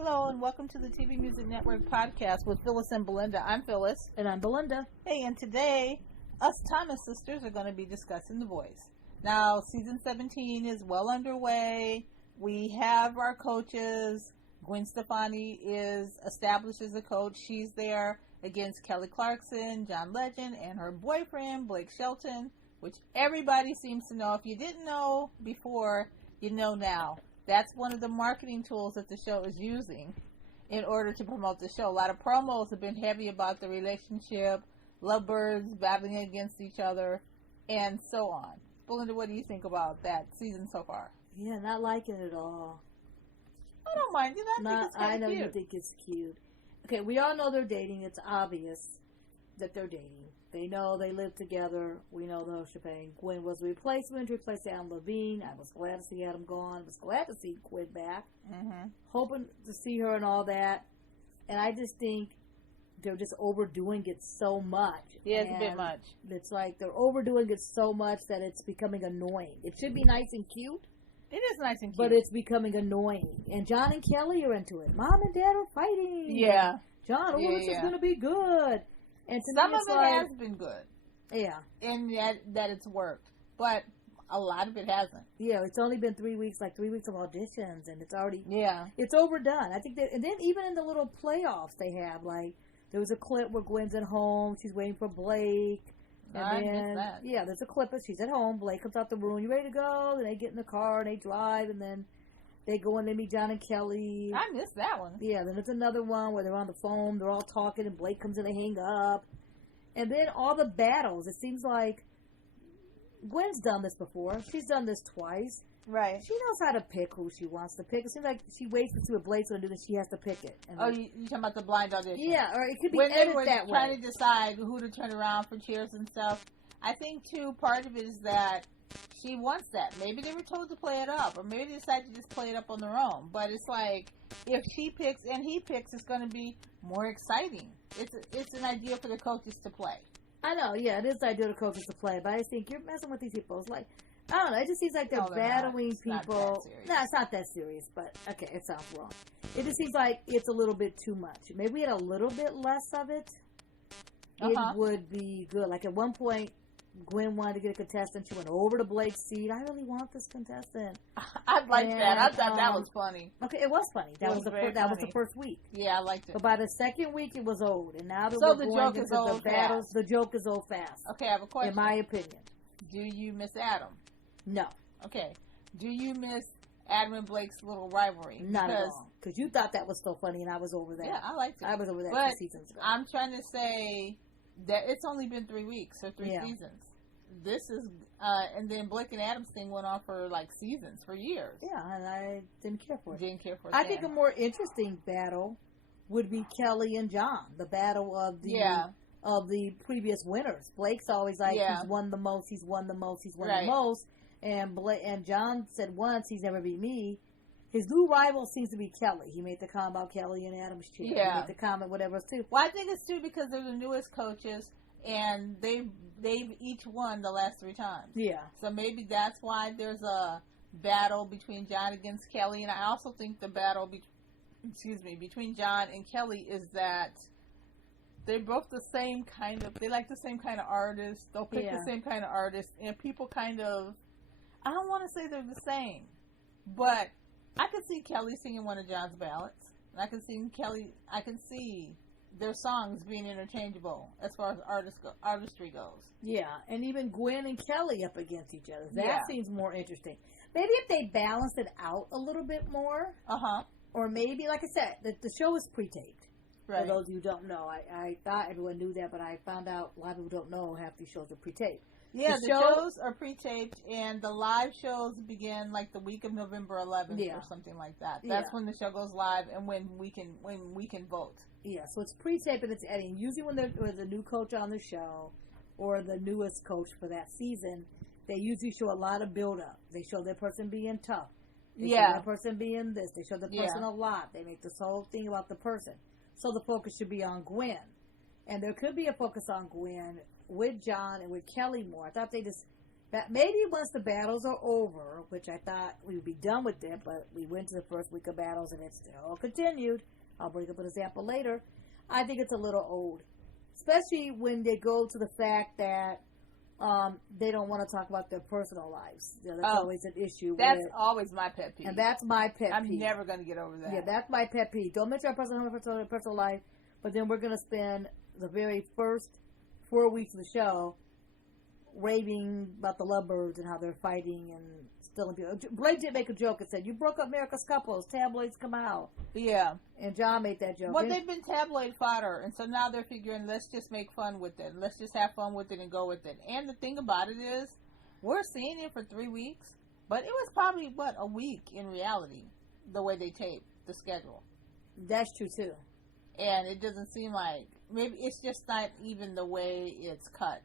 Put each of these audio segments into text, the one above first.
Hello and welcome to the TVMusic Network Podcast with Phyllis and Belinda. I'm Phyllis. And I'm Belinda. Hey, and today, us Thomas sisters are going to be discussing The Voice. Now, season 17 is well underway. We have our coaches. Gwen Stefani is established as a coach. She's there against Kelly Clarkson, John Legend, and her boyfriend, Blake Shelton, which everybody seems to know. If you didn't know before, you know now. That's one of the marketing tools that the show is using in order to promote the show. A lot of promos have been heavy about the relationship, lovebirds battling against each other, and so on. Belinda, what do you think about that season so far? Yeah, not liking it at all. I don't mind it. I think it's kind of cute. I know you think it's cute. Okay, we all know they're dating. It's obvious that they're dating. They know they live together. We know the whole shebang. Gwen was a replacement, replaced Adam Levine. I was glad to see Adam gone. I was glad to see Gwen back. Mm-hmm. Hoping to see her and all that. And I just think they're just overdoing it so much. Yeah, it's a bit much. It's like they're overdoing it so much that it's becoming annoying. It should be nice and cute. It is nice and cute. But it's becoming annoying. And John and Kelly are into it. Mom and Dad are fighting. Yeah. John, this is going to be good. And some of it has been good. Yeah. And that it's worked. But a lot of it hasn't. Yeah, it's only been 3 weeks, like 3 weeks of auditions, and it's already... Yeah. It's overdone. I think that... And then even in the little playoffs they have, like, there was a clip where Gwen's at home, she's waiting for Blake. And I missed that. Yeah, there's a clip of she's at home, Blake comes out the room, you ready to go? Then they get in the car and they drive, and then they go and they meet John and Kelly. I missed that one. Yeah, then there's another one where they're on the phone, they're all talking, and Blake comes in, they hang up. And then all the battles, it seems like Gwen's done this before. She's done this twice. Right. She knows how to pick who she wants to pick. It seems like she waits to see what Blake's going to do, and she has to pick it. And you talking about the blind audition? Yeah, or it could be when edited they were that way. Trying to decide who to turn around for cheers and stuff. I think, too, part of it is that she wants that. Maybe they were told to play it up, or maybe they decided to just play it up on their own. But it's like, if she picks and he picks, it's going to be more exciting. It's an idea for the coaches to play. I know, yeah, it is the idea for the coaches to play, but I think you're messing with these people. It's like, I don't know, it just seems like they're battling people. No, it's not that serious, but okay, it sounds wrong. It just seems like it's a little bit too much. Maybe we had a little bit less of it. It would be good. Like at one point, Gwen wanted to get a contestant. She went over to Blake's seat. I really want this contestant. I liked that. I thought that was funny. Okay, it was funny. That was the first week. Yeah, I liked it. But by the second week, it was old, and now that so we're the going joke into is old the battles, fast. the joke is old fast. Okay, I have a question. In my opinion, do you miss Adam? No. Okay. Do you miss Adam and Blake's little rivalry? Not at all. Because you thought that was so funny, and I was over that. Yeah, I liked it. I was over that but 2 seasons ago. I'm trying to say that it's only been 3 weeks or 3 seasons. This is, and then Blake and Adam's thing went on for like seasons, for years. Yeah, and I didn't care for it. Didn't care for it. I think a more interesting battle would be Kelly and John, the battle of the previous winners. Blake's always like he's won the most, he's won the most, he's won the most, and John said once he's never beat me. His new rival seems to be Kelly. He made the comment about Kelly and Adam's chair. Yeah. He made the comment, whatever else too. Well, I think it's too because they're the newest coaches. And they've each won the last 3 times. Yeah. So maybe that's why there's a battle between John against Kelly. And I also think the battle between John and Kelly is that they're both the same kind of, they like the same kind of artists. They'll pick the same kind of artists. And people kind of, I don't want to say they're the same, but I could see Kelly singing one of John's ballads. And I can see their songs being interchangeable as far as artistry goes. Yeah, and even Gwen and Kelly up against each other. That seems more interesting. Maybe if they balance it out a little bit more. Or maybe, like I said, the show is pre-taped. Right. For those who don't know. I thought everyone knew that, but I found out a lot of people don't know half these shows are pre-taped. Yeah, the shows are pre-taped, and the live shows begin like the week of November 11th or something like that. That's when the show goes live and when we can vote. Yeah, so it's pre-taped and it's editing. Usually when there's a new coach on the show or the newest coach for that season, they usually show a lot of build-up. They show their person being tough. They show that person being this. They show the person a lot. They make this whole thing about the person. So the focus should be on Gwen. And there could be a focus on Gwen with John and with Kelly more. I thought they just that maybe once the battles are over, which I thought we would be done with it, but we went to the first week of battles and it still continued. I'll bring up an example later. I think it's a little old, especially when they go to the fact that they don't want to talk about their personal lives. That's always an issue. That's always my pet peeve. And that's my pet peeve. I'm never going to get over that. Yeah, that's my pet peeve. Don't mention our personal life, but then we're going to spend the very first 4 weeks of the show raving about the lovebirds and how they're fighting and stealing people. Blake did make a joke and said, "You broke up America's couples. Tabloids come out." Yeah. And John made that joke. Well, they've been tabloid fodder, and so now they're figuring, let's just make fun with it. Let's just have fun with it and go with it. And the thing about it is, we're seeing it for 3 weeks, but it was probably, a week in reality, the way they taped the schedule. That's true, too. And it doesn't seem like, maybe it's just not even the way it's cut.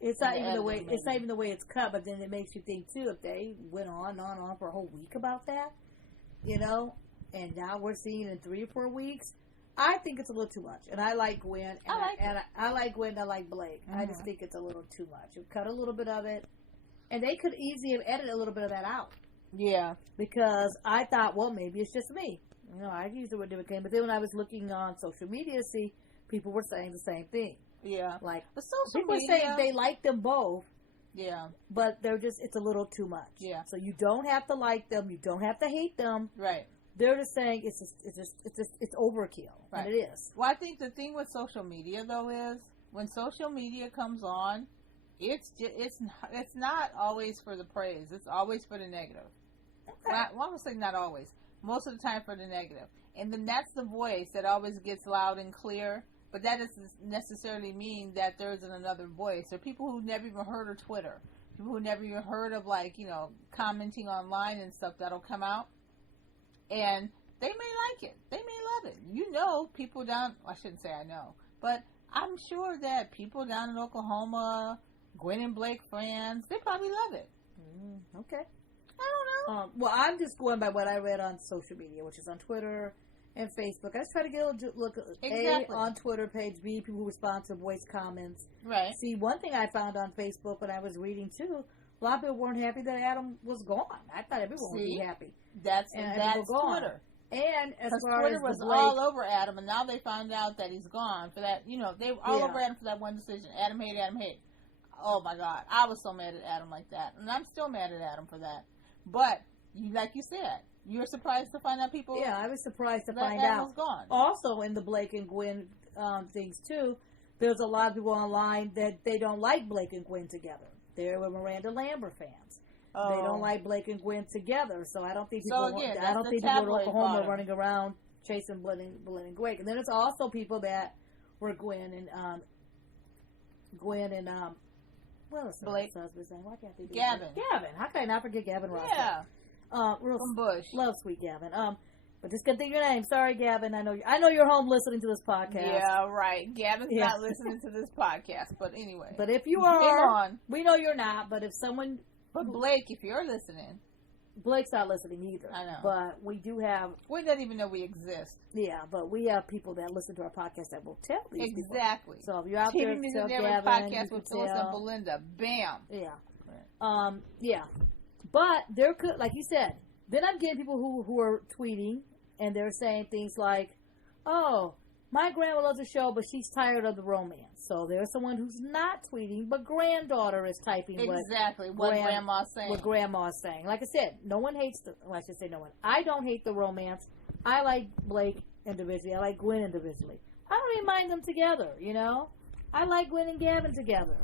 It's not even the way it's cut, but then it makes you think too, if they went on for a whole week about that, and now we're seeing in 3 or 4 weeks, I think it's a little too much. And I like Gwen, I like Gwen, I like Blake. Mm-hmm. I just think it's a little too much. You cut a little bit of it, and they could easily have edited a little bit of that out. Yeah. Because I thought, well, maybe it's just me. I used the word different game, but then when I was looking on social media to see, people were saying the same thing. Yeah. Like, people say they like them both. Yeah. But it's a little too much. Yeah. So you don't have to like them. You don't have to hate them. Right. They're just saying it's overkill. Right. And it is. Well, I think the thing with social media, though, is when social media comes on, it's not always for the praise. It's always for the negative. Okay. Well, I won't say not always. Most of the time for the negative. And then that's the voice that always gets loud and clear. But that doesn't necessarily mean that there isn't another voice. There are people who never even heard of Twitter. People who never even heard of, commenting online and stuff that'll come out. And they may like it. They may love it. People down... I shouldn't say I know. But I'm sure that people down in Oklahoma, Gwen and Blake fans, they probably love it. Okay. I don't know. Well, I'm just going by what I read on social media, which is on Twitter and Facebook. I just try to get a look exactly. A, on Twitter page, B, people who respond to voice comments. Right. See, one thing I found on Facebook when I was reading, too, a lot of people weren't happy that Adam was gone. I thought everyone would be happy. That's Twitter. And as far Twitter as was Blake, all over Adam, and now they found out that he's gone for that. They were all over Adam for that one decision. Adam hate. Oh, my God. I was so mad at Adam like that. And I'm still mad at Adam for that. But, like you said, you're surprised to find out people... Yeah, I was surprised to find Adam out. Gone. Also, in the Blake and Gwen things, too, there's a lot of people online that they don't like Blake and Gwen together. They're Miranda Lambert fans. Oh. They don't like Blake and Gwen together, so I don't think people... people in Oklahoma running around chasing Belinda and Gwen. And then there's also people that were Gwen and what was Blake? Husband's name? Why can't they do Gavin. Gavin. How can I not forget Gavin Ross? Yeah. From Bush. Love sweet Gavin. But just couldn't think of your name. Sorry, Gavin. I know you're home listening to this podcast. Yeah, right. Gavin's not listening to this podcast, but anyway. But if you are, we know you're not. But if someone, but Blake, if you're listening, Blake's not listening either. I know. But we do have. We don't even know we exist. Yeah, but we have people that listen to our podcast that will tell these exactly. people. So if you're out there, TVMusic Gavin, Network Podcast with Phyllis and Belinda. Bam. Yeah. Right. Yeah. But there could, like you said, then I'm getting people who are tweeting and they're saying things like, "Oh, my grandma loves the show, but she's tired of the romance." So there's someone who's not tweeting, but granddaughter is typing what grandma's saying. What grandma's saying. Like I said, no one hates I should say no one. I don't hate the romance. I like Blake individually. I like Gwen individually. I don't even mind them together, I like Gwen and Gavin together.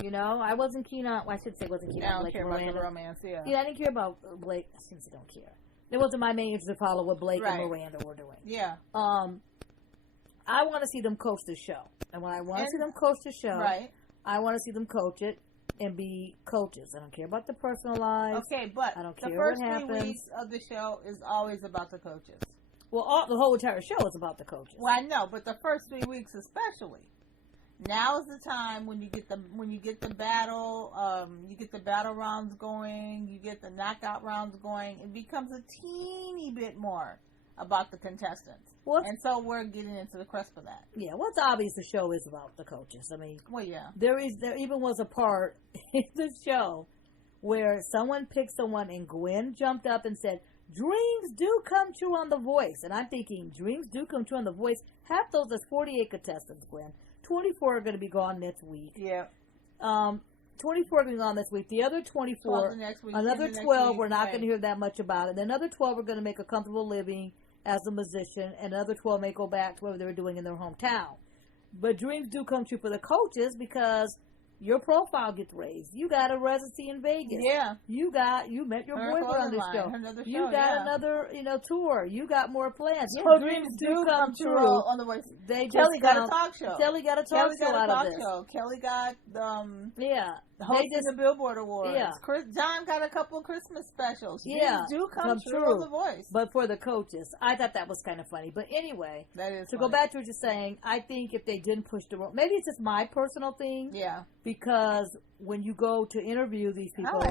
I wasn't keen on, I should say wasn't keen on Blake and Miranda. About the romance, yeah. Yeah, I didn't care about Blake. I shouldn't say don't care. It wasn't my main interest to follow what Blake and Miranda were doing. Yeah. I want to see them coach the show. And when I want to see them coach the show, I want to see them coach it and be coaches. I don't care about the personal lives. Okay, but I don't care the first what happens. 3 weeks of the show is always about the coaches. Well, the whole entire show is about the coaches. Well, I know, but the first 3 weeks especially. Now is the time when you get the battle, you get the battle rounds going, you get the knockout rounds going. It becomes a teeny bit more about the contestants. And so we're getting into the crust of that. Yeah, what's obvious the show is about the coaches. I mean, well, yeah. There even was a part in the show where someone picked someone and Gwen jumped up and said, "Dreams do come true on The Voice." And I'm thinking, dreams do come true on The Voice. Half those, there's 48 contestants, Gwen. 24 are going to be gone next week. Yeah. 24 are going to be gone this week. The other 24, another 12, we're not going to hear that much about it. The another 12 are going to make a comfortable living as a musician, and another 12 may go back to whatever they were doing in their hometown. But dreams do come true for the coaches because your profile gets raised. You got a residency in Vegas. Yeah. You met your boyfriend on the show. You got another, tour. You got more plans. Yeah, so dreams do come true on The Voice. Kelly got a talk show. Kelly got a talk show out of this. Kelly got hosting the Billboard Awards. Yeah. John got a couple of Christmas specials. Yeah. Dreams do come true on The Voice. But for the coaches, I thought that was kind of funny. But anyway, that is to go back to what you're saying, I think if they didn't push the role, maybe it's just my personal thing. Yeah. Because when you go to interview these people,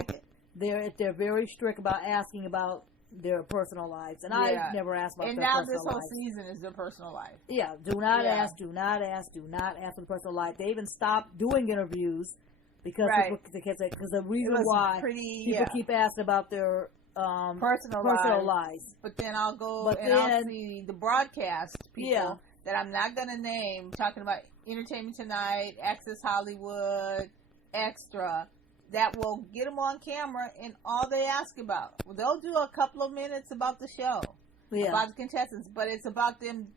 they're very strict about asking about their personal lives, and I've never asked about their personal lives. And now this whole season is their personal life. Yeah, do not ask for the personal life. They even stopped doing interviews because the reason why people keep asking about their personal lives. But then I'll go I'll see the broadcast people that I'm not going to name talking about Entertainment Tonight, Access Hollywood, Extra, that will get them on camera, and all they ask about, they'll do a couple of minutes about the show, about the contestants, but it's about them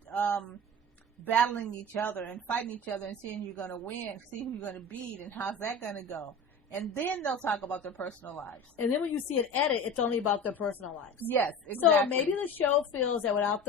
battling each other and fighting each other and seeing who's going to win, see who you're going to beat, and how's that going to go. And then they'll talk about their personal lives. And then when you see an edit, it's only about their personal lives. Yes, exactly. So maybe the show feels that without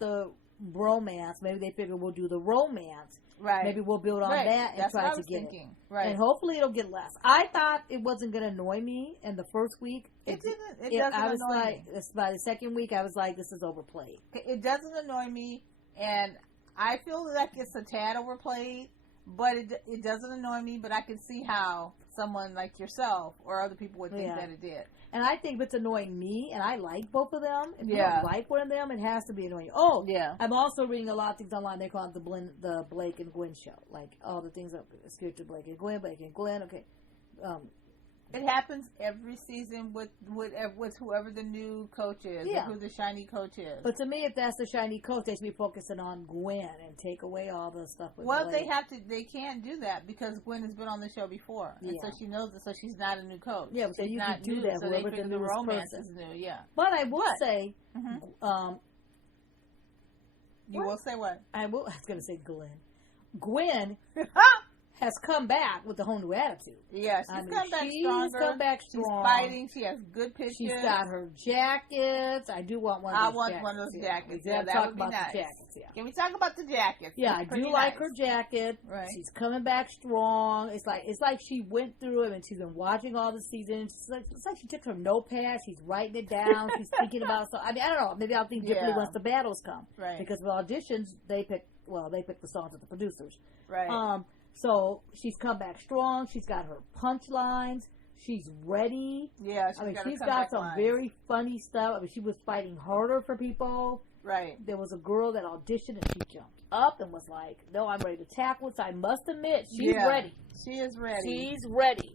the romance, maybe they figure we'll do the romance. Right. Maybe we'll build on that and try to get it. Right. And hopefully it'll get less. I thought it wasn't going to annoy me in the first week. It didn't. It doesn't annoy me. By the second week, I was like, this is overplayed. It doesn't annoy me, and I feel like it's a tad overplayed, but it doesn't annoy me, but I can see how someone like yourself or other people would think that it did. And I think if it's annoying me, and I like both of them, if you don't like one of them, it has to be annoying. Oh, yeah. I'm also reading a lot of things online. They call it the Blake and Gwen show. Like, all the things that are skewed to Blake and Gwen, okay. It happens every season with whoever the new coach is, or who the shiny coach is. But to me, if that's the shiny coach, they should be focusing on Gwen and take away all the stuff with Blake. They can't do that because Gwen has been on the show before, and so she knows it. So she's not a new coach. Yeah, but you can do that. So they figure the romance is new. Yeah, but I will say, you will say what? I was going to say Gwen has come back with a whole new attitude. Yeah, she's come back strong. She's fighting. She has good pictures. She's got her jackets. I do want one of those jackets. I want one of those jackets. Yeah, that would be nice. Can we talk about the jackets? Yeah, I do like her jacket. Right. She's coming back strong. It's like she went through it and she's been watching all the seasons. It's like she took her notepad. She's writing it down. She's thinking about stuff. I mean, I don't know. Maybe I'll think differently once the battles come. Right. Because with auditions, they pick the songs with the producers. Right. So she's come back strong. She's got her punchlines. She's ready. Yeah, she's got some very funny stuff. I mean, she was fighting harder for people. Right. There was a girl that auditioned and she jumped up and was like, "No, I'm ready to tackle." So I must admit, she's ready. She is ready. She's ready.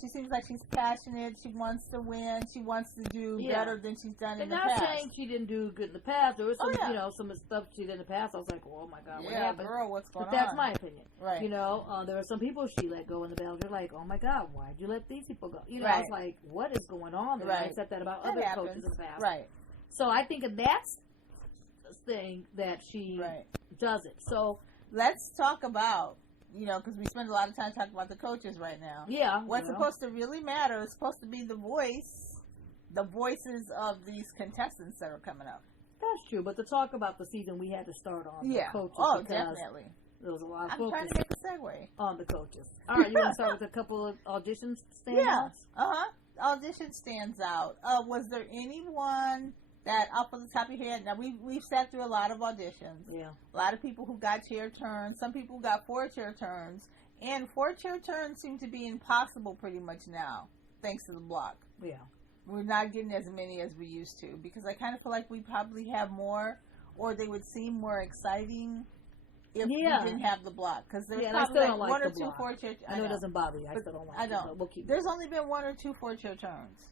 She seems like she's passionate. She wants to win. She wants to do better than she's done in the past. And not saying she didn't do good in the past. There was some, some of the stuff she did in the past. I was like, oh my God, what happened? Girl, what's going on? But that's my opinion. Right. There are some people she let go in the battle. You're like, oh my God, why'd you let these people go? I was like, what is going on there? Right. I said that about other coaches in the past. Right. So I think that's the thing that she does it. So let's talk about, because we spend a lot of time talking about the coaches right now. Yeah. What's supposed to really matter is supposed to be the voices of these contestants that are coming up. That's true, but to talk about the season, we had to start on the coaches. Oh, definitely. There was a lot of focus. I'm trying to make a segue on the coaches. All right, you want to start with a couple of auditions standouts? Yeah. Audition stands out. Was there anyone that up on the top of your head? Now we've sat through a lot of auditions. Yeah. A lot of people who got chair turns. Some people got 4 chair turns, and 4 chair turns seem to be impossible pretty much now, thanks to the block. Yeah. we're not getting as many as we used to, because I kind of feel like we probably have more, or they would seem more exciting if we didn't have the block. Because there's probably like one or two four-chair. I know it doesn't bother you. I still don't like it. I don't. We'll keep There's only been one or two four-chair turns,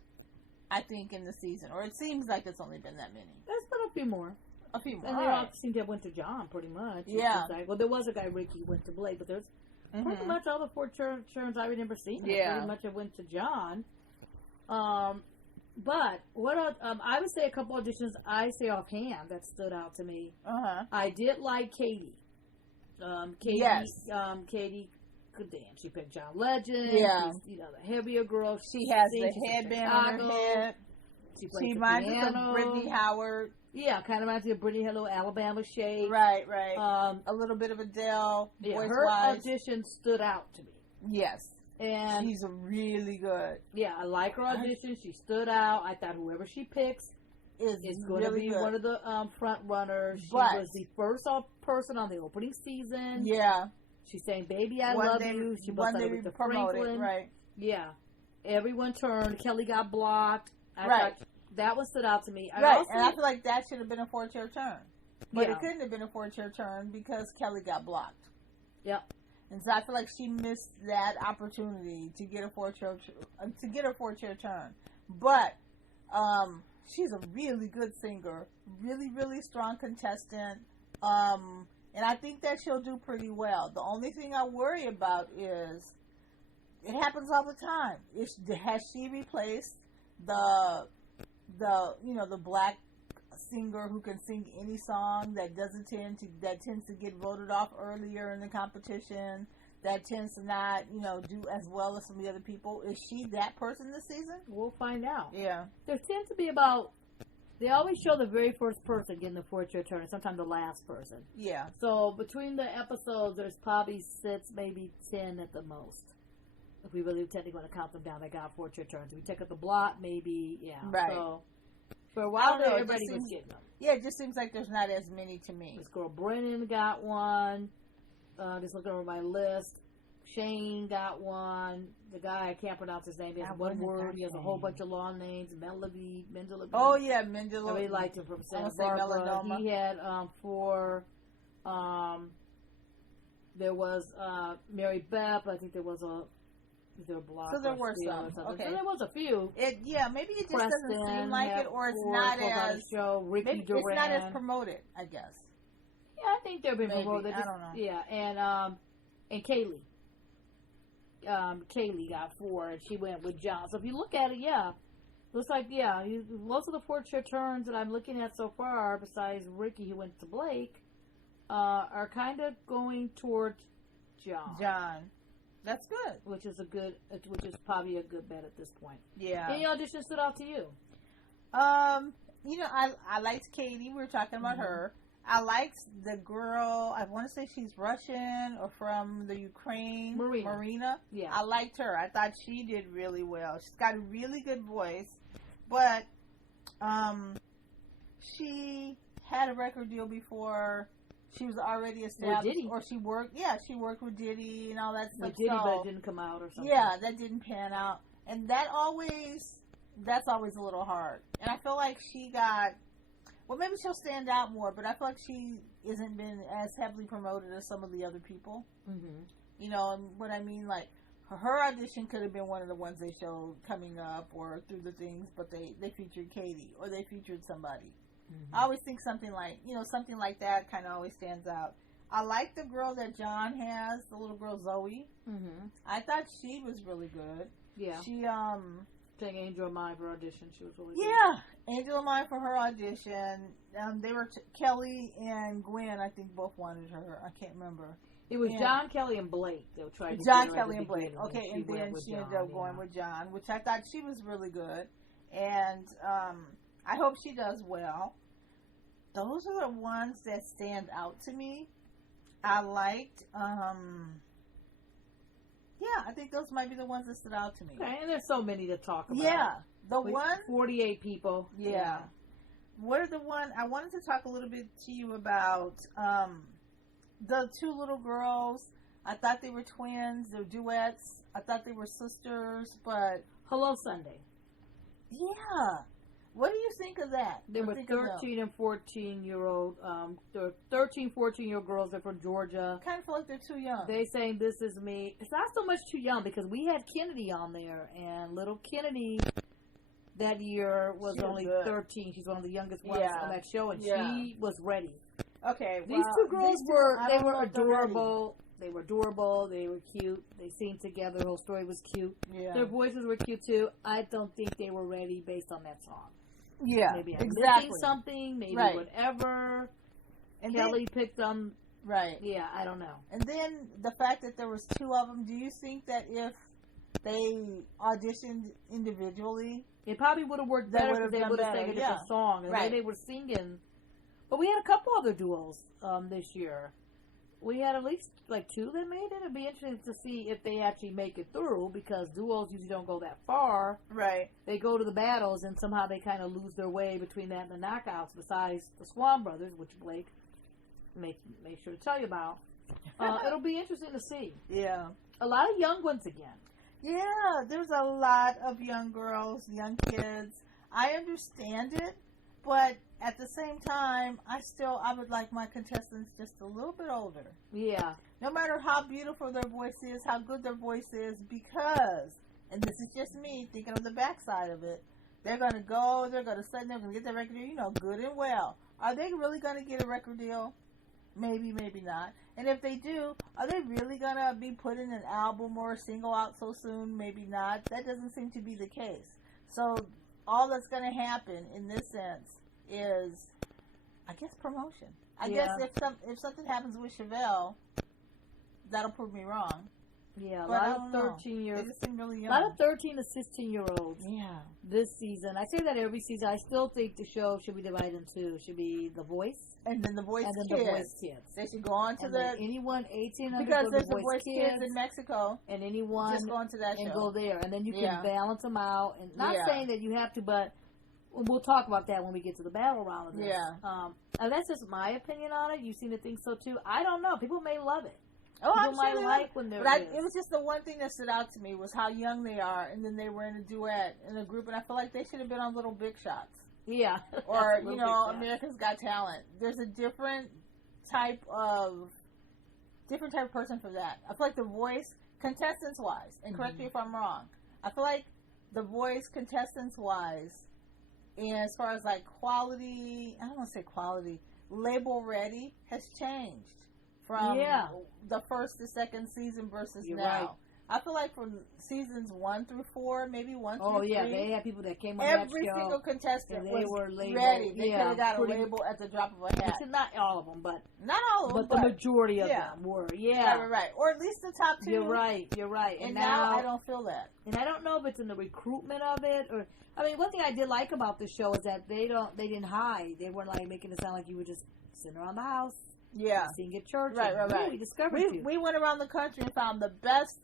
I think, in the season, or it seems like it's only been that many. There's been a few more. And they all seem to have went to John, pretty much. Yeah. Like, well, there was a guy, Ricky, went to Blake, but there's pretty much all the four turns I remember seeing. Pretty much have went to John. But what I would say a couple auditions I say offhand that stood out to me. I did like Katie. Katie could dance. She picked John Legend. Yeah. She's, the heavier girl. She has the headband on her head. She reminds me of Brittany Howard. Yeah, kind of reminds me of Brittany, hello, Alabama shade. Right. A little bit of Adele. Yeah, her audition stood out to me. Yes. And she's really good. Yeah, I like her audition. She stood out. I thought whoever she picks is going to be one of the front runners. She was the first person on the opening season. Yeah. She sang "Baby, I Love You." She was with the Franklin. Right. Yeah. Everyone turned. Kelly got blocked. I thought that one stood out to me. And I feel like that should have been a four-chair turn. But it couldn't have been a four-chair turn because Kelly got blocked. Yep. And so I feel like she missed that opportunity to get a four-chair turn. But she's a really good singer, really, really strong contestant. And I think that she'll do pretty well. The only thing I worry about is it happens all the time. Has she replaced the black singer who can sing any song that tends to get voted off earlier in the competition, that tends to not do as well as some of the other people? Is she that person this season? We'll find out. Yeah, there tends to be they always show the very first person getting the four-chair turn, and sometimes the last person. Yeah. So between the episodes, there's probably 6, maybe 10 at the most. If we really technically want to count them down, they got four-chair turns. If we take up the block, maybe, Right. So for a while there, everybody was getting them. Yeah, it just seems like there's not as many to me. This girl Brennan got one. Just looking over my list. Shane got one. The guy, I can't pronounce his name. He has one word. He has a whole bunch of long names. Mendelebe. Oh, yeah, Mendelebe. I really liked him from Santa Barbara. He had 4. There was Mary Beth. I think there was a block. So there were some. Okay. So there was a few. Maybe it just doesn't seem like it, or it's not as show. Ricky Duran. It's not as promoted, I guess. Yeah, I think they've been promoted. I don't know. Yeah, and Kaylee. Kaylee got 4, and she went with John. So if you look at it, looks like most of the four-chair turns that I'm looking at so far, besides Ricky who went to Blake, are kind of going towards John. That's good. Which is probably a good bet at this point. Yeah. Any auditions stood out to you? I liked Katie. We were talking about her. I liked the girl. I want to say she's Russian or from the Ukraine. Marina. Yeah. I liked her. I thought she did really well. She's got a really good voice, but she had a record deal before. She was already established, or she worked. Yeah, she worked with Diddy and all that stuff. With Diddy, but it didn't come out or something. Yeah, that didn't pan out, and that's always a little hard. And I feel like she got. Well, maybe she'll stand out more, but I feel like she isn't been as heavily promoted as some of the other people. Mm-hmm. And what I mean, like her audition could have been one of the ones they showed coming up or through the things, but they featured Katie or they featured somebody. Mm-hmm. I always think something like that kind of always stands out. I like the girl that John has, the little girl Zoe. Mm-hmm. I thought she was really good. Yeah. She Take Angel of Mine for audition. She was really good. Yeah, Angel of Mine for her audition. They were Kelly and Gwen. I think both wanted her. I can't remember. It was John, Kelly, and Blake. They were trying to John, Kelly, and Blake. Okay, and then she ended up going with John, which I thought she was really good, and I hope she does well. Those are the ones that stand out to me. I liked. Yeah, I think those might be the ones that stood out to me. Okay, and there's so many to talk about. Yeah, the one 48 people. Yeah. What are the one I wanted to talk a little bit to you about? The 2 little girls. I thought they were twins. They're duets. I thought they were sisters, but Hello Sunday. Yeah. What do you think of that? There were 13 and 14-year-old, 13, 14-year-old girls that are from Georgia. I kind of feel like they're too young. They saying this is me. It's not so much too young because we had Kennedy on there, and little Kennedy that year was only 13. She's one of the youngest ones on that show, and she was ready. Okay, these two girls were adorable. They were adorable. They were cute. They seemed together. The whole story was cute. Yeah. Their voices were cute too. I don't think they were ready based on that song. Yeah, maybe I'm missing something. Maybe whatever. And Kelly picked them. Right. Yeah, I don't know. And then the fact that there was two of them. Do you think that if they auditioned individually, it probably would have worked better because they would have sang a different song and the way they were singing? But we had a couple other duos this year. We had at least like two that made it. It'd be interesting to see if they actually make it through because duos usually don't go that far. Right. They go to the battles and somehow they kind of lose their way between that and the knockouts. Besides the Swan Brothers, which Blake make sure to tell you about. It'll be interesting to see. Yeah. A lot of young ones again. Yeah, there's a lot of young girls, young kids. I understand it, but at the same time, I would like my contestants just a little bit older. Yeah. No matter how beautiful their voice is, how good their voice is, because, and this is just me thinking of the backside of it, they're going to go, they're going to sit, they're going to get their record deal, good and well. Are they really going to get a record deal? Maybe, maybe not. And if they do, are they really going to be putting an album or a single out so soon? Maybe not. That doesn't seem to be the case. So all that's going to happen in this sense is, I guess, promotion. I guess if something happens with Chevelle, that'll prove me wrong. Yeah, but a lot of 13-year-olds. They just seem really young. A lot of 13 to 16-year-olds. Yeah. This season, I say that every season. I still think the show should be divided in two. It should be The Voice, and then The Voice Kids. The Voice Kids. They should go on to anyone 18 under because there's The Voice Kids in Mexico, and anyone just go on to that show and go there, and then you can balance them out. And not saying that you have to, but we'll talk about that when we get to the battle round of this. Yeah. And that's just my opinion on it. You seem to think so too. I don't know. People may love it. Oh, people might like when they're. But it was just the one thing that stood out to me was how young they are, and then they were in a duet in a group, and I feel like they should have been on Little Big Shots. Yeah. Or America's Got Talent. There's a different type of person for that. I feel like The Voice, contestants wise, and correct me if I'm wrong, I feel like The Voice, contestants wise, and as far as like quality, I don't want to say quality, label ready has changed from the first to second season versus now. Right. I feel like from seasons 1 through 4, maybe 1 through 3. They had people that came on every that show. Single contestant was were labeled, ready. They could have got a label at the drop of a hat. Not all of them, but not all of them, but the majority of them were. Yeah, right. Or at least the top 2. You're right. And now I don't feel that. And I don't know if it's in the recruitment of it or. I mean, one thing I did like about this show is that they didn't hide. They weren't like making it sound like you were just sitting around the house. Yeah. Sing at church. Right. We discovered you. We went around the country and found the best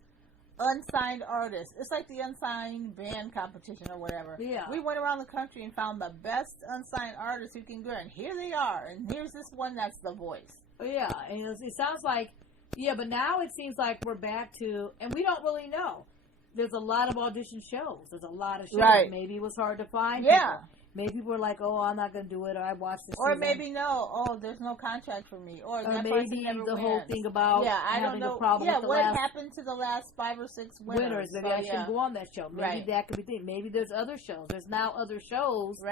unsigned artists. It's like the unsigned band competition or whatever. Yeah. We went around the country and found the best unsigned artists who can go. And here they are. And here's this one that's The Voice. Oh, yeah. And it sounds like, but now it seems like we're back to, and we don't really know. There's a lot of audition shows. There's a lot of shows. Right. Maybe it was hard to find. Yeah. People. Maybe people were like, "Oh, I'm not going to do it," or "I watched this." Or maybe there's no contract for me. Or that maybe never the wins. whole thing about I having don't know. a problem with the what happened to the last 5 or 6 winners? Maybe I shouldn't go on that show. Maybe that could be. Maybe there's other shows. There's now other shows,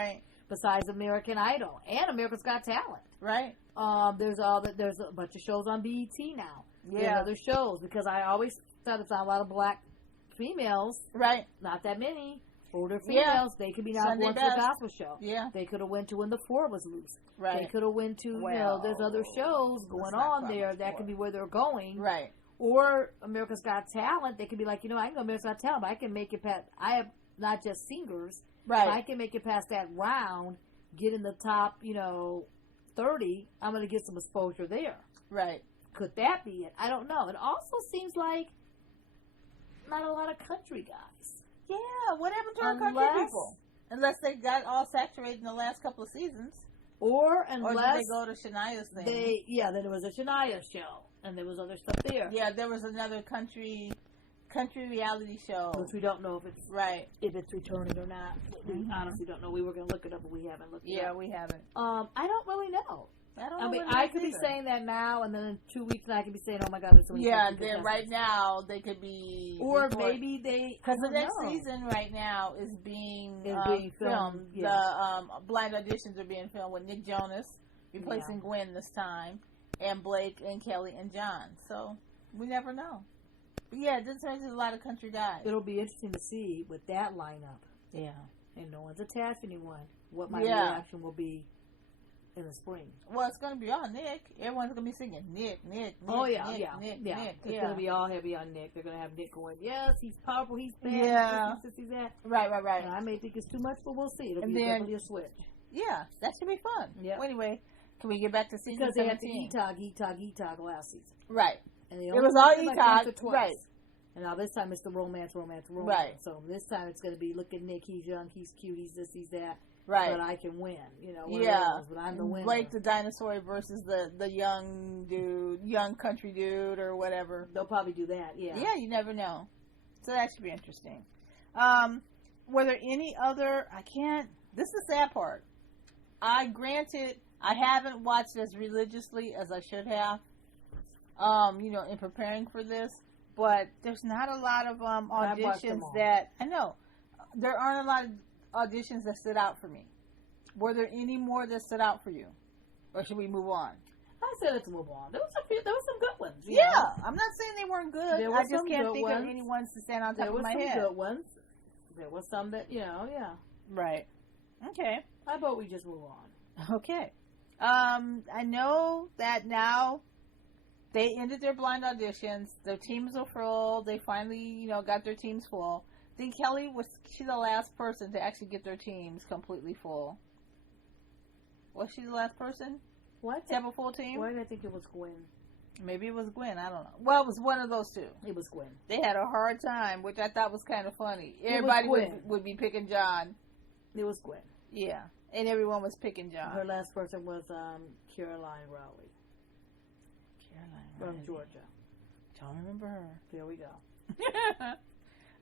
besides American Idol and America's Got Talent. Right. There's a bunch of shows on BET now. Yeah. There's other shows because I always thought it's a lot of black females. Right. Not that many. Older females, they could be now going to a gospel show. Yeah. They could have went to When the Floor Was Loose. Right. They could have went to, there's other shows going on there that could be where they're going. Right. Or America's Got Talent, they could be like, I can go America's Got Talent, but I can make it past, I have not just singers, right. I can make it past that round, get in the top, 30, I'm going to get some exposure there. Right. Could that be it? I don't know. It also seems like not a lot of country guys. Yeah, what happened to our country people? Unless they got all saturated in the last couple of seasons. Or did they go to Shania's thing? Then there was a Shania show, and there was other stuff there. Yeah, there was another country country reality show. Which we don't know if it's right. If it's returning or not. We honestly don't know. We were going to look it up, but we haven't looked it up. Yeah, we haven't. I don't really know. I mean, I could be saying that now, and then in 2 weeks, I could be saying, "Oh my God, it's so many." Yeah, then right now they could be, or maybe they because the next season right now is being filmed. Yeah. The Blind Auditions are being filmed with Nick Jonas replacing Gwen this time, and Blake and Kelly and John. So we never know. But yeah, this is a lot of country guys. It'll be interesting to see with that lineup. Yeah, and no one's attached to anyone. What my reaction will be in the spring. Well, it's going to be all Nick. Everyone's going to be singing Nick. Oh, yeah, Nick, yeah. Nick. It's going to be all heavy on Nick. They're going to have Nick going, yes, he's powerful, he's bad, he's that. Right. And I may think it's too much, but we'll see. It'll be definitely a switch. Yeah, that should be fun. Yeah. Well, anyway, can we get back to season 17? Because they had the E-Tog last season. Right. And they it was all E-Tog. Right. And now this time it's the romance. Right. So this time it's going to be, look at Nick, he's young, he's cute, he's this, he's that. Right. But I can win, but I'm the winner. Blake the dinosaur versus the young dude, young country dude or whatever. They'll probably do that, yeah. Yeah, you never know. So that should be interesting. Were there any other, this is the sad part. I haven't watched as religiously as I should have, in preparing for this, but there's not a lot of auditions that, I know, there aren't a lot of auditions that stood out for me. Were there any more that stood out for you, or should we move on? I said let's move on. There was some good ones. Yeah, I'm not saying they weren't good. I just can't think of any ones to stand on top of my head. There were some good ones. There was some that Right. Okay. How about we just move on? Okay. I know that now they ended their blind auditions. Their teams are full. They finally, got their teams full. I think Kelly was the last person to actually get their teams completely full. Was she the last person? What? To have a full team? Why did I think it was Gwen? Maybe it was Gwen. I don't know. Well, it was one of those two. It was Gwen. They had a hard time, which I thought was kind of funny. Everybody would be picking John. It was Gwen. Yeah. And everyone was picking John. Her last person was Caroline Rowley. From Georgia. Don't remember her. There we go.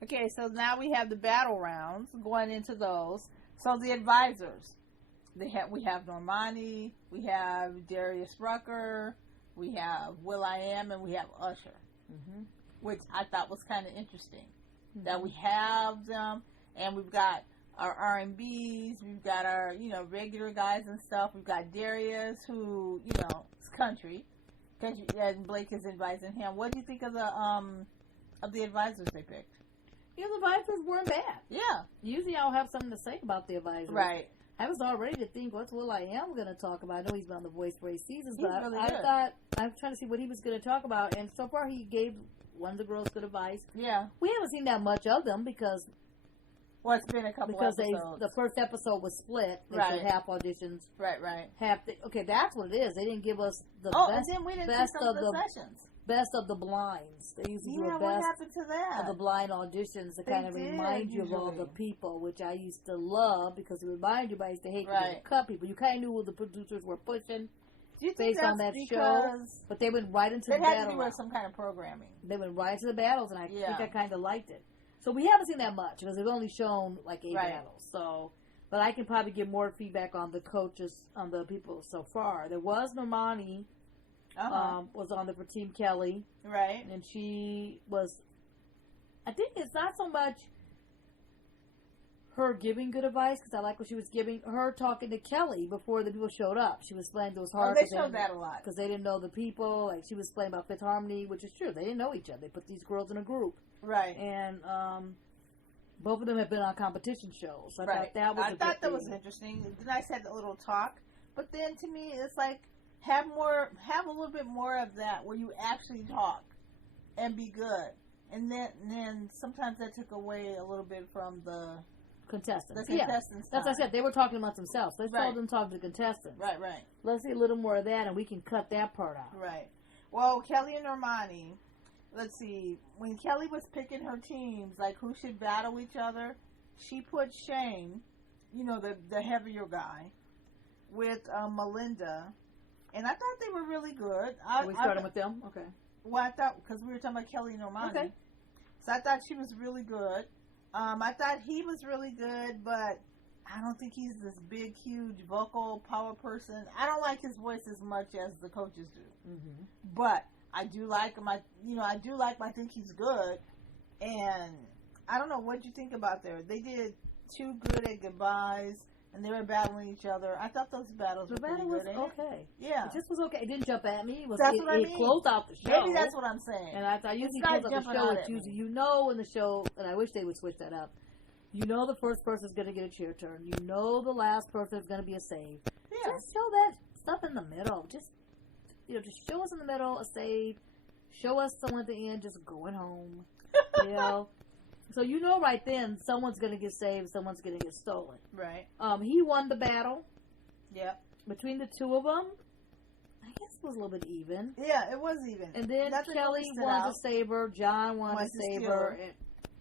Okay, so now we have the battle rounds, going into those. So the advisors, we have Normani, we have Darius Rucker, we have will.i.am, and we have Usher, which I thought was kind of interesting. That we have them, and we've got our R&Bs, we've got our regular guys and stuff. We've got Darius, who is country, and Blake is advising him. What do you think of the advisors they picked? The advisors weren't bad. Yeah. Usually I'll have something to say about the advisors. Right. I was all ready to think, what's will.i.am going to talk about? I know he's been on The Voice for 8 seasons, but really I thought, I was trying to see what he was going to talk about, and so far he gave one of the girls good advice. Yeah. We haven't seen that much of them because... Well, it's been a couple episodes. The first episode was split. They right. did half auditions. Right. Okay, that's what it is. They didn't give us the and then we didn't see some of the sessions. Best of the blinds. They usually do a what happened to that? of the blind auditions to kind of remind you of all the people, which I used to love because it reminded you, but I used to hate because they cut people. You kind of knew who the producers were pushing based on that show, but they went right into the battle. It had to do with some kind of programming. They went right into the battles, and I think I kind of liked it. So we haven't seen that much because they've only shown like 8 battles. So, but I can probably give more feedback on the coaches, on the people so far. There was Normani. Was on there for Team Kelly. Right. And she was, I think it's not so much her giving good advice, because I like what she was giving, her talking to Kelly before the people showed up. She was explaining it was hard. They showed that a lot. Because they didn't know the people. Like, she was explaining about Fifth Harmony, which is true. They didn't know each other. They put these girls in a group. Right. And both of them have been on competition shows. So I thought that was interesting. It's nice to have a little talk. But then to me, it's like, have a little bit more of that where you actually talk and be good, and then sometimes that took away a little bit from the contestants. That's what I said. They were talking about themselves. Let's tell them talk to the contestants. Right. Let's see a little more of that, and we can cut that part out. Right. Well, Kelly and Normani. Let's see. When Kelly was picking her teams, like who should battle each other, she put Shane, the heavier guy, with Melinda. And I thought they were really good. We started with them? Okay. Well, I thought, because we were talking about Kelly and Normani. Okay. So I thought she was really good. I thought he was really good, but I don't think he's this big, huge vocal power person. I don't like his voice as much as the coaches do. Mm-hmm. But I do like him. I think he's good. And I don't know what you think about there. They did Too Good at Goodbyes, and they were battling each other. I thought those battles were pretty good. The battle was okay. Yeah. It just was okay. It didn't jump at me. It closed out the show. Maybe that's what I'm saying. And I usually close out the show. It's usually, in the show, and I wish they would switch that up. You know the first person's going to get a cheer turn. You know the last person is going to be a save. Yeah. Just show that stuff in the middle. Just show us in the middle a save. Show us someone at the end just going home. So right then, someone's going to get saved, someone's going to get stolen. Right. He won the battle. Yep. Between the two of them, I guess it was a little bit even. Yeah, it was even. And then Kelly won the saber, John won the saber, and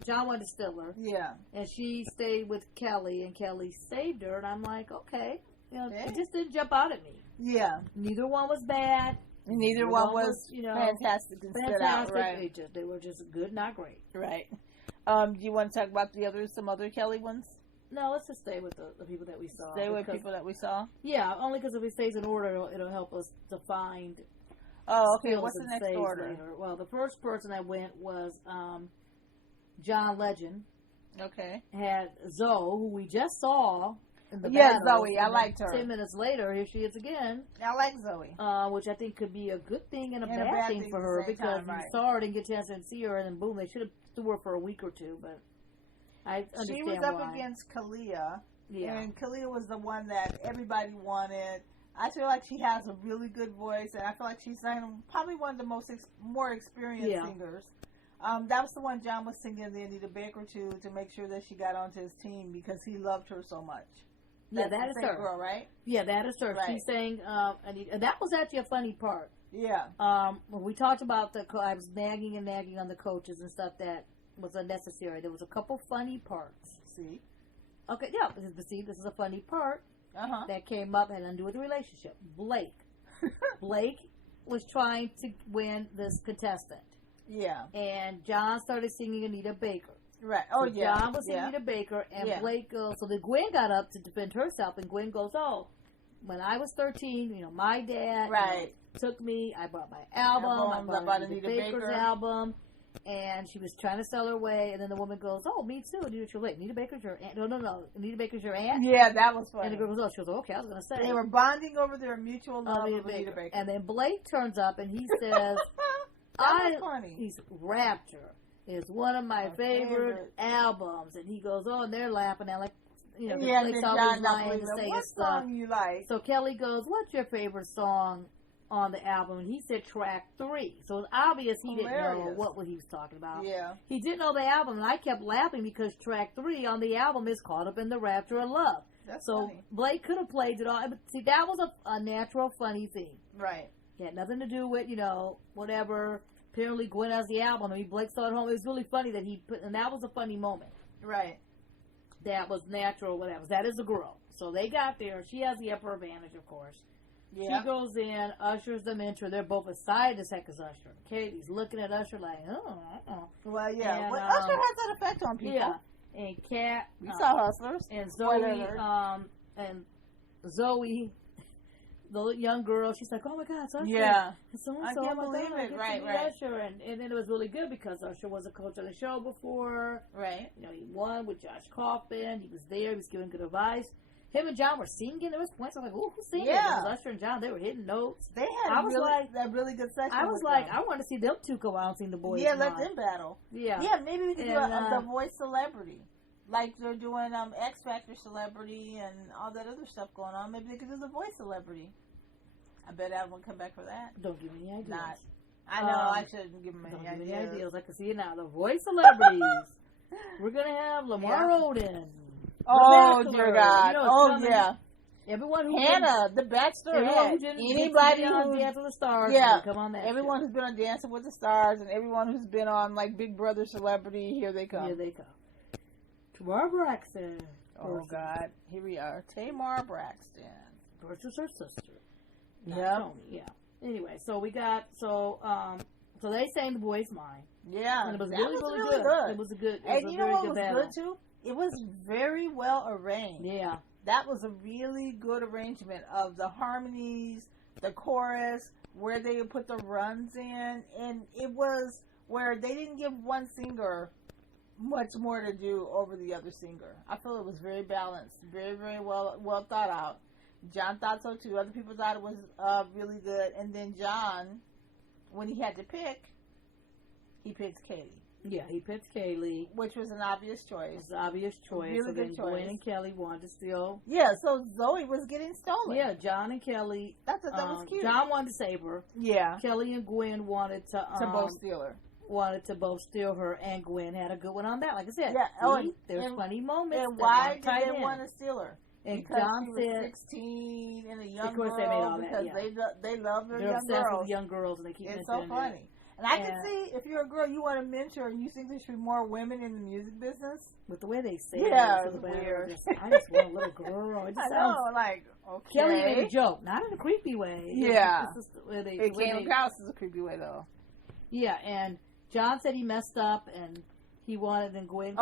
John won the Stiller. Yeah. And she stayed with Kelly, and Kelly saved her, and I'm like, okay. It just didn't jump out at me. Yeah. Neither one was bad. Neither one was fantastic and stood out. Right. They were just good, not great. Right. Do you want to talk about some other Kelly ones? No, let's just stay with the people that we saw. Stay with people that we saw? Yeah, only because if we stays in order, it'll help us to find. Oh, okay. What's the next order? Later. Well, the first person that went was John Legend. Okay. Had Zoe, who we just saw in the battle. Zoe. I liked her. 10 minutes later, here she is again. I like Zoe. Which I think could be a good thing and a bad thing for her because we saw her, didn't get a chance to see her, and then boom, they should have threw her for a week or two, but I understand she was up against Kalia. Yeah. And Kalia was the one that everybody wanted. I feel like she has a really good voice, and I feel like she's probably one of the more experienced singers. That was the one John was singing the Anita Baker to make sure that she got onto his team because he loved her so much. That's that is her. Girl, right? Yeah, that is her. Right. She sang, and that was actually a funny part. Yeah. When we talked about I was nagging on the coaches and stuff that was unnecessary. There was a couple funny parts. See? Okay, yeah. See, this is a funny part that came up, had nothing to do with the relationship. Blake was trying to win this contestant. Yeah. And John started singing Anita Baker. Right. Oh, so yeah. John was singing Anita Baker, and Blake goes, so then Gwen got up to defend herself, and Gwen goes, oh, when I was 13, my dad took me, I bought my album, I bought Anita Baker's album, and she was trying to sell her way, and then the woman goes, oh, me too, Anita Baker's your aunt. No, Anita Baker's your aunt? Yeah, that was funny. And the girl goes, oh, she goes, okay, I was going to say. They were bonding over their mutual love of Anita Baker. And then Blake turns up, and he says, funny. He's Rapture is one of my favorite albums, and he goes, oh, and they're laughing at Blake's always lying to say what stuff. Song you like? So Kelly goes, what's your favorite song on the album? And he said track 3. So it's obvious he didn't know what he was talking about. Yeah. He didn't know the album, and I kept laughing because track 3 on the album is Caught Up in the Rapture of Love. That's so funny. Blake could have played it all. See, that was a natural, funny thing. Right. It had nothing to do with, whatever. Apparently Gwen has the album. I mean, Blake saw it home. It was really funny that and that was a funny moment. Right. That was natural, whatever. That is a girl. So they got there. She has the upper advantage, of course. Yeah. She goes in. Usher's the mentor. They're both excited as heck as Usher. Katie's looking at Usher like, Well, yeah. And, Usher has that effect on people. Yeah. And Kat. We saw Hustlers. And Zoe, the young girl, she's like, oh my God, it's Usher. Yeah. I can't believe it. Right. Usher. And then it was really good because Usher was a coach on the show before. Right. He won with Josh Kaufman. He was there. He was giving good advice. Him and John were singing. There was points I was like, oh, who's singing? Yeah. It was Usher and John. They were hitting notes. They had that really good section. I was like, I want to see them two go out and sing the boys. Yeah, let them battle. Yeah. Yeah, maybe we could do The Voice Celebrity. Like they're doing X Factor Celebrity and all that other stuff going on. Maybe they could do The Voice Celebrity. I bet I won't come back for that. Don't give me any ideas. I know, I shouldn't give them any ideas. Give me ideas. I can see it now. The Voice Celebrities. We're going to have Lamar Odin. Oh, dear God. Yeah. Everyone who Hannah, the Bachelor. Anybody who's Dancing with the Stars. Come on that. Everyone who's been on Dancing with the Stars and everyone who's been on Big Brother Celebrity, here they come. Tamar Braxton. Oh, God. Here we are. Tamar Braxton. Versus her sister. Yeah. Anyway, so we got, So they sang The Boy's Mind. Yeah. And it was really good. It was a good battle. And you know what was good, too? It was very well arranged. Yeah. That was a really good arrangement of the harmonies, the chorus, where they would put the runs in. And it was where they didn't give one singer much more to do over the other singer. I feel it was very balanced, very, very well thought out. John thought so too. Other people thought it was really good. And then John, when he had to pick, he picked Kaylee. Yeah, he picked Kaylee, which was an obvious choice. It's an obvious choice. Really so good then choice. Gwen and Kelly wanted to steal. Yeah, so Zoe was getting stolen. Yeah, John and Kelly. That was cute. John wanted to save her. Yeah. Kelly and Gwen wanted to both steal her. Wanted to both steal her, and Gwen had a good one on that. Like I said, yeah. There's funny moments. And why did they want to steal her? And because John she said, was 16 and a young of course girl. They made all because that, they love their They're young obsessed girls. with young girls, and they keep It's so funny. It. And I can see if you're a girl, you want to mentor, and you think there should be more women in the music business. With the way they say it, it's weird. I just want a little girl. It just sounds like, okay. Kelly made a joke, not in a creepy way. Yeah. It came across as a creepy way, though. Yeah, and John said he messed up, and he wanted, and Gwen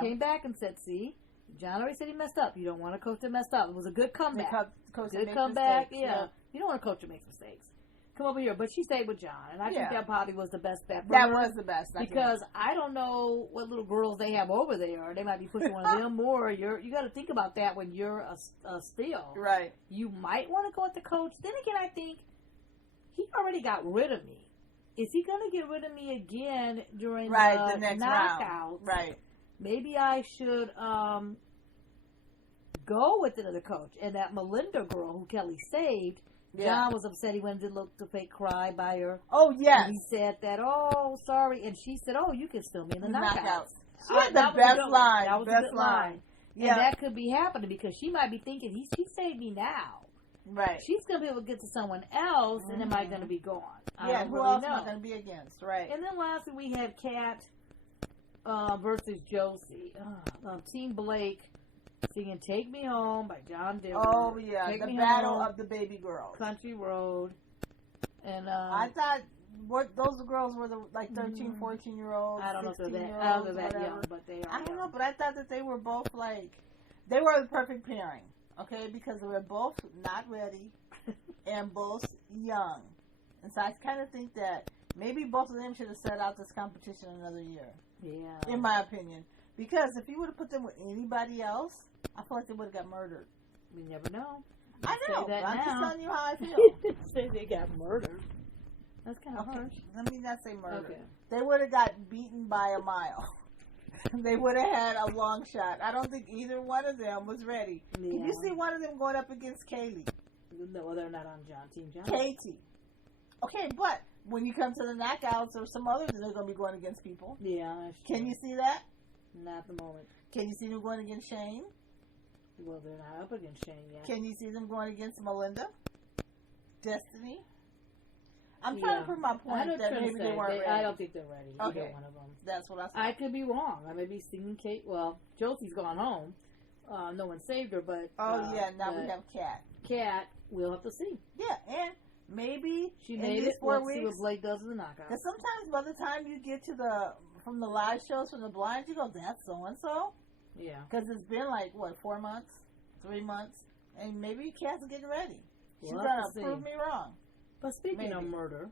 came back and said, see, John already said he messed up. You don't want a coach that messed up. It was a good comeback. Good comeback, yeah. You don't want a coach that makes mistakes. Come over here. But she stayed with John, and I think that probably was the best bet for her. That was the best. Because I don't know what little girls they have over there. They might be pushing one of them more. You got to think about that when you're a steal. Right. You might want to go with the coach. Then again, I think he already got rid of me. Is he going to get rid of me again during the next knockout? Round. Right. Maybe I should go with another coach. And that Melinda girl who Kelly saved, John was upset he went to look to fake cry by her. Oh, yes. And he said that, oh, sorry. And she said, oh, you can still be in the knockouts. She had the best line. That was the best line. Yeah. And that could be happening because she might be thinking, he saved me now. Right. She's going to be able to get to someone else, and am I going to be gone? Yeah, who else am I going to be against? Right. And then lastly, we had Kat versus Josie. Team Blake singing Take Me Home by John Denver. Oh, yeah. The Battle of the Baby Girls. Country Road. And I thought those girls were the 13, 14-year-olds. I don't know if they're that young, but they are. I don't know, but I thought that they were both they were the perfect pairing. Okay, because they were both not ready and both young. And so I kind of think that maybe both of them should have set out this competition another year. Yeah. In my opinion. Because if you would have put them with anybody else, I feel like they would have got murdered. We never know. I know. But I'm just telling you how I feel. Say they got murdered. That's kind of harsh. Let me not say murder. Okay. They would have got beaten by a mile. They would have had a long shot. I don't think either one of them was ready. Yeah. Can you see one of them going up against Kaylee? No, they're not on Team John. Katie. Okay, but when you come to the knockouts or some others, they're going to be going against people. Yeah, that's true. Can you see that? Not at the moment. Can you see them going against Shane? Well, they're not up against Shane yet. Can you see them going against Melinda? Destiny? I'm trying to prove my point that maybe they weren't ready. I don't think they're ready. Okay. Either one of them. That's what I said. I could be wrong. I may be singing Kate. Well, Josie's gone home. No one saved her, but... now we have Kat. Kat, we'll have to see. Yeah, and maybe she made it. 4 we'll weeks. See what Blake does in the knockout. Because sometimes by the time you get to from the live shows, from the blinds, you go, that's so-and-so. Yeah. Because it's been 4 months, 3 months, and maybe Kat's getting ready. She's going to prove me wrong. But speaking of murder,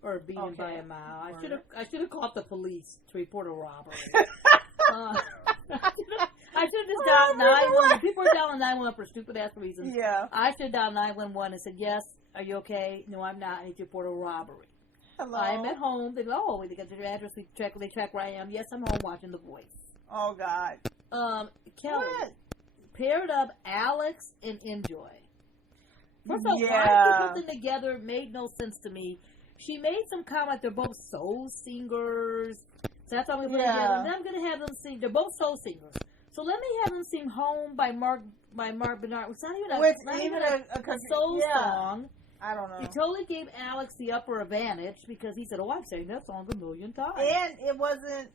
or being by a mile, I should have called the police to report a robbery. I should have just dialed 911. People are dialing 911 for stupid ass reasons. Yeah. I should have dialed 911 and said, yes, are you okay? No, I'm not. I need to report a robbery. Hello. I'm at home. They go, they got your address. They track where I am. Yes, I'm home watching The Voice. Oh, God. Kelly paired up Alex and Enjoy. First of all, why she put them together made no sense to me. She made some comment they're both soul singers. So that's why we put them together. And then I'm going to have them sing. They're both soul singers. So let me have them sing "Home" by Mark Bernard. It's not even a soul song. I don't know. He totally gave Alex the upper advantage because he said, "Oh, I've sang that song a million times." And it wasn't.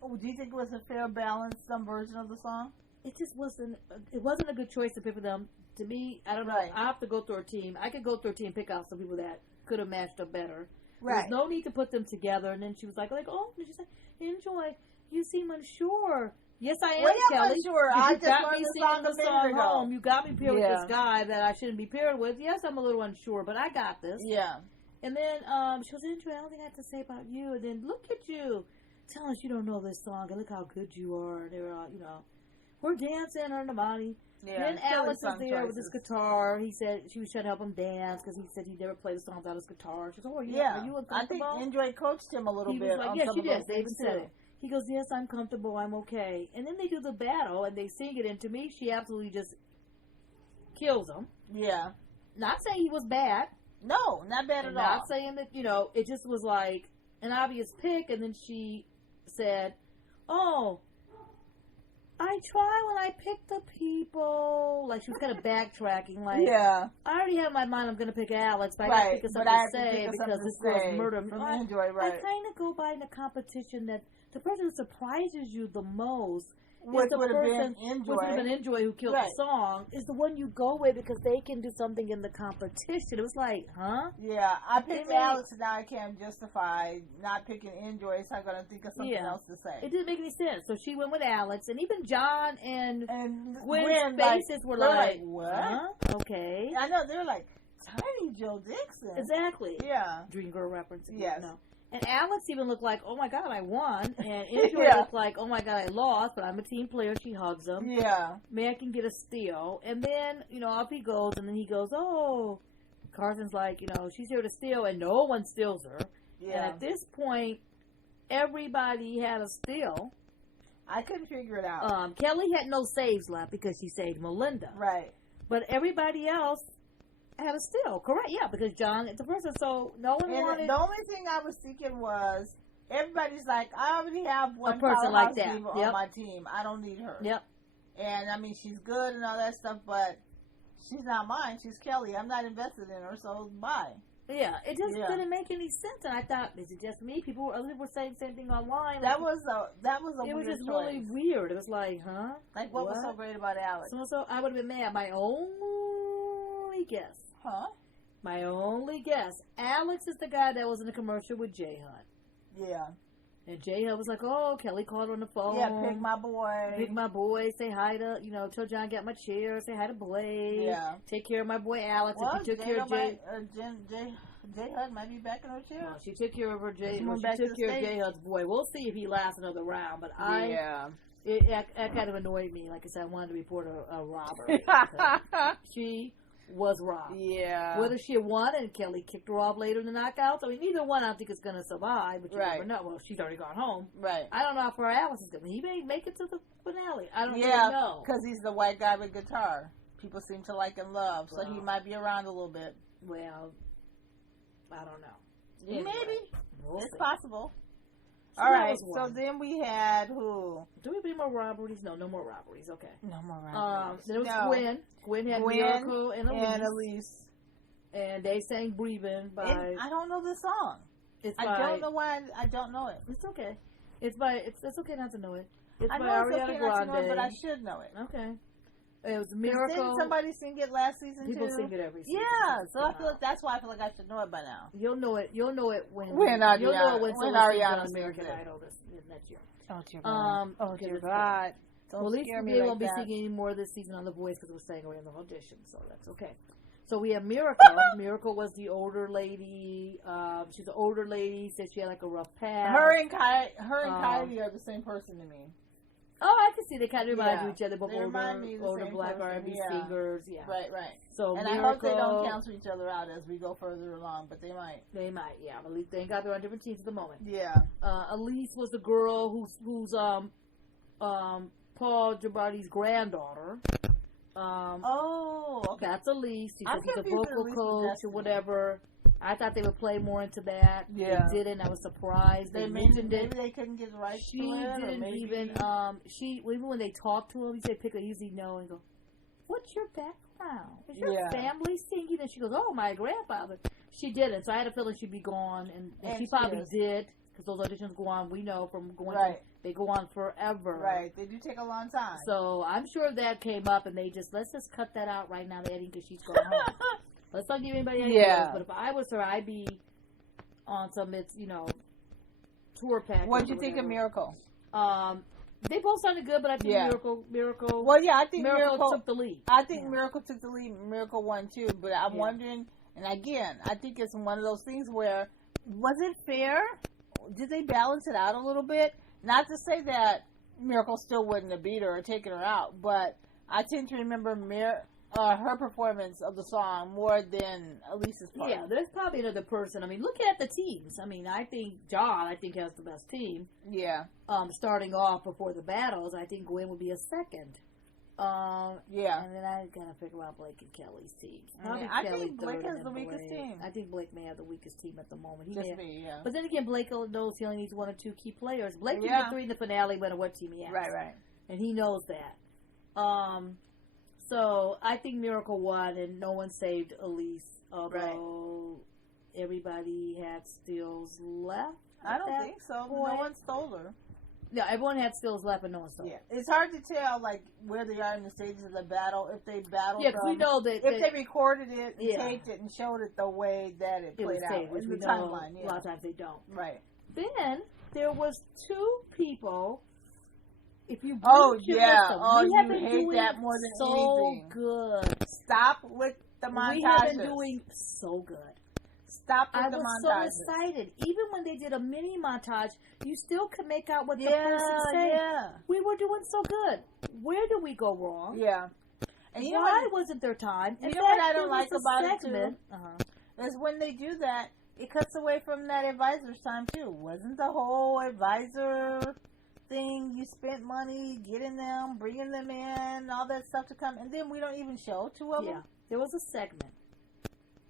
Oh, do you think it was a fair balance? Some version of the song. It just wasn't. It wasn't a good choice to pick for them. To me, I don't know. I have to go through a team. I could go through a team and pick out some people that could have matched up better. There's no need to put them together. And then she was like, oh, she's like, Enjoy. You seem unsure. Yes, I am, Kelly. Unsure. I just got me singing the song home. You got me paired with this guy that I shouldn't be paired with. Yes, I'm a little unsure, but I got this. Yeah. And then she was, Enjoy, I don't think I have to say about you. And then look at you. Tell us you don't know this song, and look how good you are. And they were all, we're dancing on Normani. Yeah, then Alex was there with his guitar. He said she was trying to help him dance because he said he never played the songs without his guitar. She said, are you uncomfortable? I think Enjoy coached him a little bit. He was like, she did. They even said it. He goes, yes, I'm comfortable. I'm okay. And then they do the battle, and they sing it. And to me, she absolutely just kills him. Yeah. Not saying he was bad. No, not bad at all. Not saying that, it just was like an obvious pick. And then she said, I try when I pick the people. Like, she was kind of backtracking. Like, I already have in my mind I'm going to pick Alex, but I got to pick something to say because this girl's murder. I kind of go by in a competition that the person who surprises you the most which would have been Enjoy who killed the song, is the one you go with because they can do something in the competition. It was like, huh? Yeah, I picked Alex, and now I can't justify not picking Enjoy, so I'm going to think of something else to say. It didn't make any sense. So she went with Alex, and even John and Gwen's faces were like, what? Huh? Okay. I know, they're like, Tiny Joe Dixon. Exactly. Yeah. Dream Girl reference. Yes. No. And Alex even looked like, oh my God, I won. And Enjoy looked like, oh my God, I lost, but I'm a team player. She hugs him. Yeah. May I can get a steal. And then, off he goes, and then he goes, Carson's like, she's here to steal, and no one steals her. Yeah. And at this point, everybody had a steal. I couldn't figure it out. Kelly had no saves left because she saved Melinda. Right. But everybody else had a steal, correct? Yeah, because John is the person, so no one wanted. The only thing I was thinking was everybody's like, I already have one person like that on my team. I don't need her. Yep. And I mean, she's good and all that stuff, but she's not mine. She's Kelly. I'm not invested in her, so bye. Yeah, it just didn't make any sense. And I thought, is it just me? Other people were saying the same thing online. That was a it weird was just choice. really weird. It was like, huh? Like, what was so great about Alex? So I would have been mad. My only guess. Huh? My only guess. Alex is the guy that was in the commercial with J Hunt. Yeah. And J Hunt was like, Kelly called on the phone. Yeah, pick my boy. Pick my boy. Say hi to, tell John get my chair. Say hi to Blade. Yeah. Take care of my boy Alex. Well, if you took care of J Hunt might be back in her chair. Well, she took care of her J Hunt's boy. We'll see if he lasts another round. But it kind of annoyed me. Like I said, I wanted to report a robbery. She was robbed. Yeah. Whether she won and Kelly kicked her off later in the knockouts, I mean, neither one I don't think is going to survive, but you never know. Well, she's already gone home. Right. I don't know if Alex is going to. He may make it to the finale. I don't really know. Because he's the white guy with guitar. People seem to like and love, so he might be around a little bit. Well, I don't know. Maybe. It's possible. So all right, so then we had who? Do we have any more robberies? No more robberies. Okay. No more robberies. There was Gwen. Gwen had Miracle and Elise. And they sang Breathing by... I don't know the song. I don't know why I don't know it. It's okay. It's okay not to know it. It's by Ariana Grande. Know it, but I should know it. Okay. It was Miracle. Didn't somebody sing it last season People too? sing it every season. Yeah, so I feel like that's why I feel like I should know it by now. You'll know it when Ariana American Idol this next year. Oh dear God. Oh dear God. Well, at least we won't be singing any more this season on The Voice because we're staying away on the audition, so that's okay. So we have Miracle. Miracle was the older lady. She's an older lady. Said she had like a rough past. Her and Kylie are the same person to me. Oh, I can see they kind of remind each other, both older black R&B singers. Yeah. Right. So and Miracle, I hope they don't cancel each other out as we go further along, but they might. They might, yeah. At least they ain't got their own different teams at the moment. Yeah. Elise was the girl who's Paul Giamatti's granddaughter. Okay. That's Elise. She's a vocal coach or whatever. I thought they would play more into that. Yeah. They didn't. I was surprised. They mentioned it. Maybe they couldn't get the right She didn't even, even when they talked to him, he said, pick a easy no and go, what's your background? Is your family singing? And she goes, oh, my grandfather. She didn't. So I had a feeling she'd be gone. And she probably did. Because those auditions go on, we know from going they go on forever. Right. They do take a long time. So I'm sure that came up and let's just cut that out right now, the editing, because she's going home. Let's not give anybody any ideas, but if I was her, I'd be on some its tour package. What'd you think of Miracle? They both sounded good, but I think Miracle. Well, yeah, I think Miracle took the lead. I think Miracle took the lead. Miracle won too, but I'm wondering. And again, I think it's one of those things where, was it fair? Did they balance it out a little bit? Not to say that Miracle still wouldn't have beat her or taken her out, but I tend to remember her performance of the song more than Elise's part. Yeah, there's probably another person. I mean, look at the teams. I mean, I think John, has the best team. Yeah. Starting off before the battles, I think Gwen would be a second. Yeah. And then I gotta figure out Blake and Kelly's teams. I think Blake has the weakest team. I think Blake may have the weakest team at the moment. Yeah. But then again, Blake knows he only needs 1 or 2 key players. Blake can get 3 in the finale, no matter what team he has. Right. And he knows that. So I think Miracle won, and no one saved Elise. Although everybody had stills left. I don't think so. No one stole her. Yeah, everyone had stills left, and no one stole. Yeah, it's hard to tell where they are in the stages of the battle. If they battled, because we know that if they recorded it, and taped it, and showed it the way that it played out in the timeline. A lot of times they don't. Right. Then there was 2 people. If you you hate that more than anything. So good. Stop with the montages. We have been doing so good. Stop with the montages. I was so excited. Even when they did a mini montage, you still could make out what the person said. Yeah. We were doing so good. Where did we go wrong? Yeah. And why wasn't there time? You know what I don't like about it too? Is when they do that, it cuts away from that advisor's time too. Wasn't the whole advisor thing, you spent money getting them, bringing them in, all that stuff to come, and then we don't even show 2 of them? Yeah. There was a segment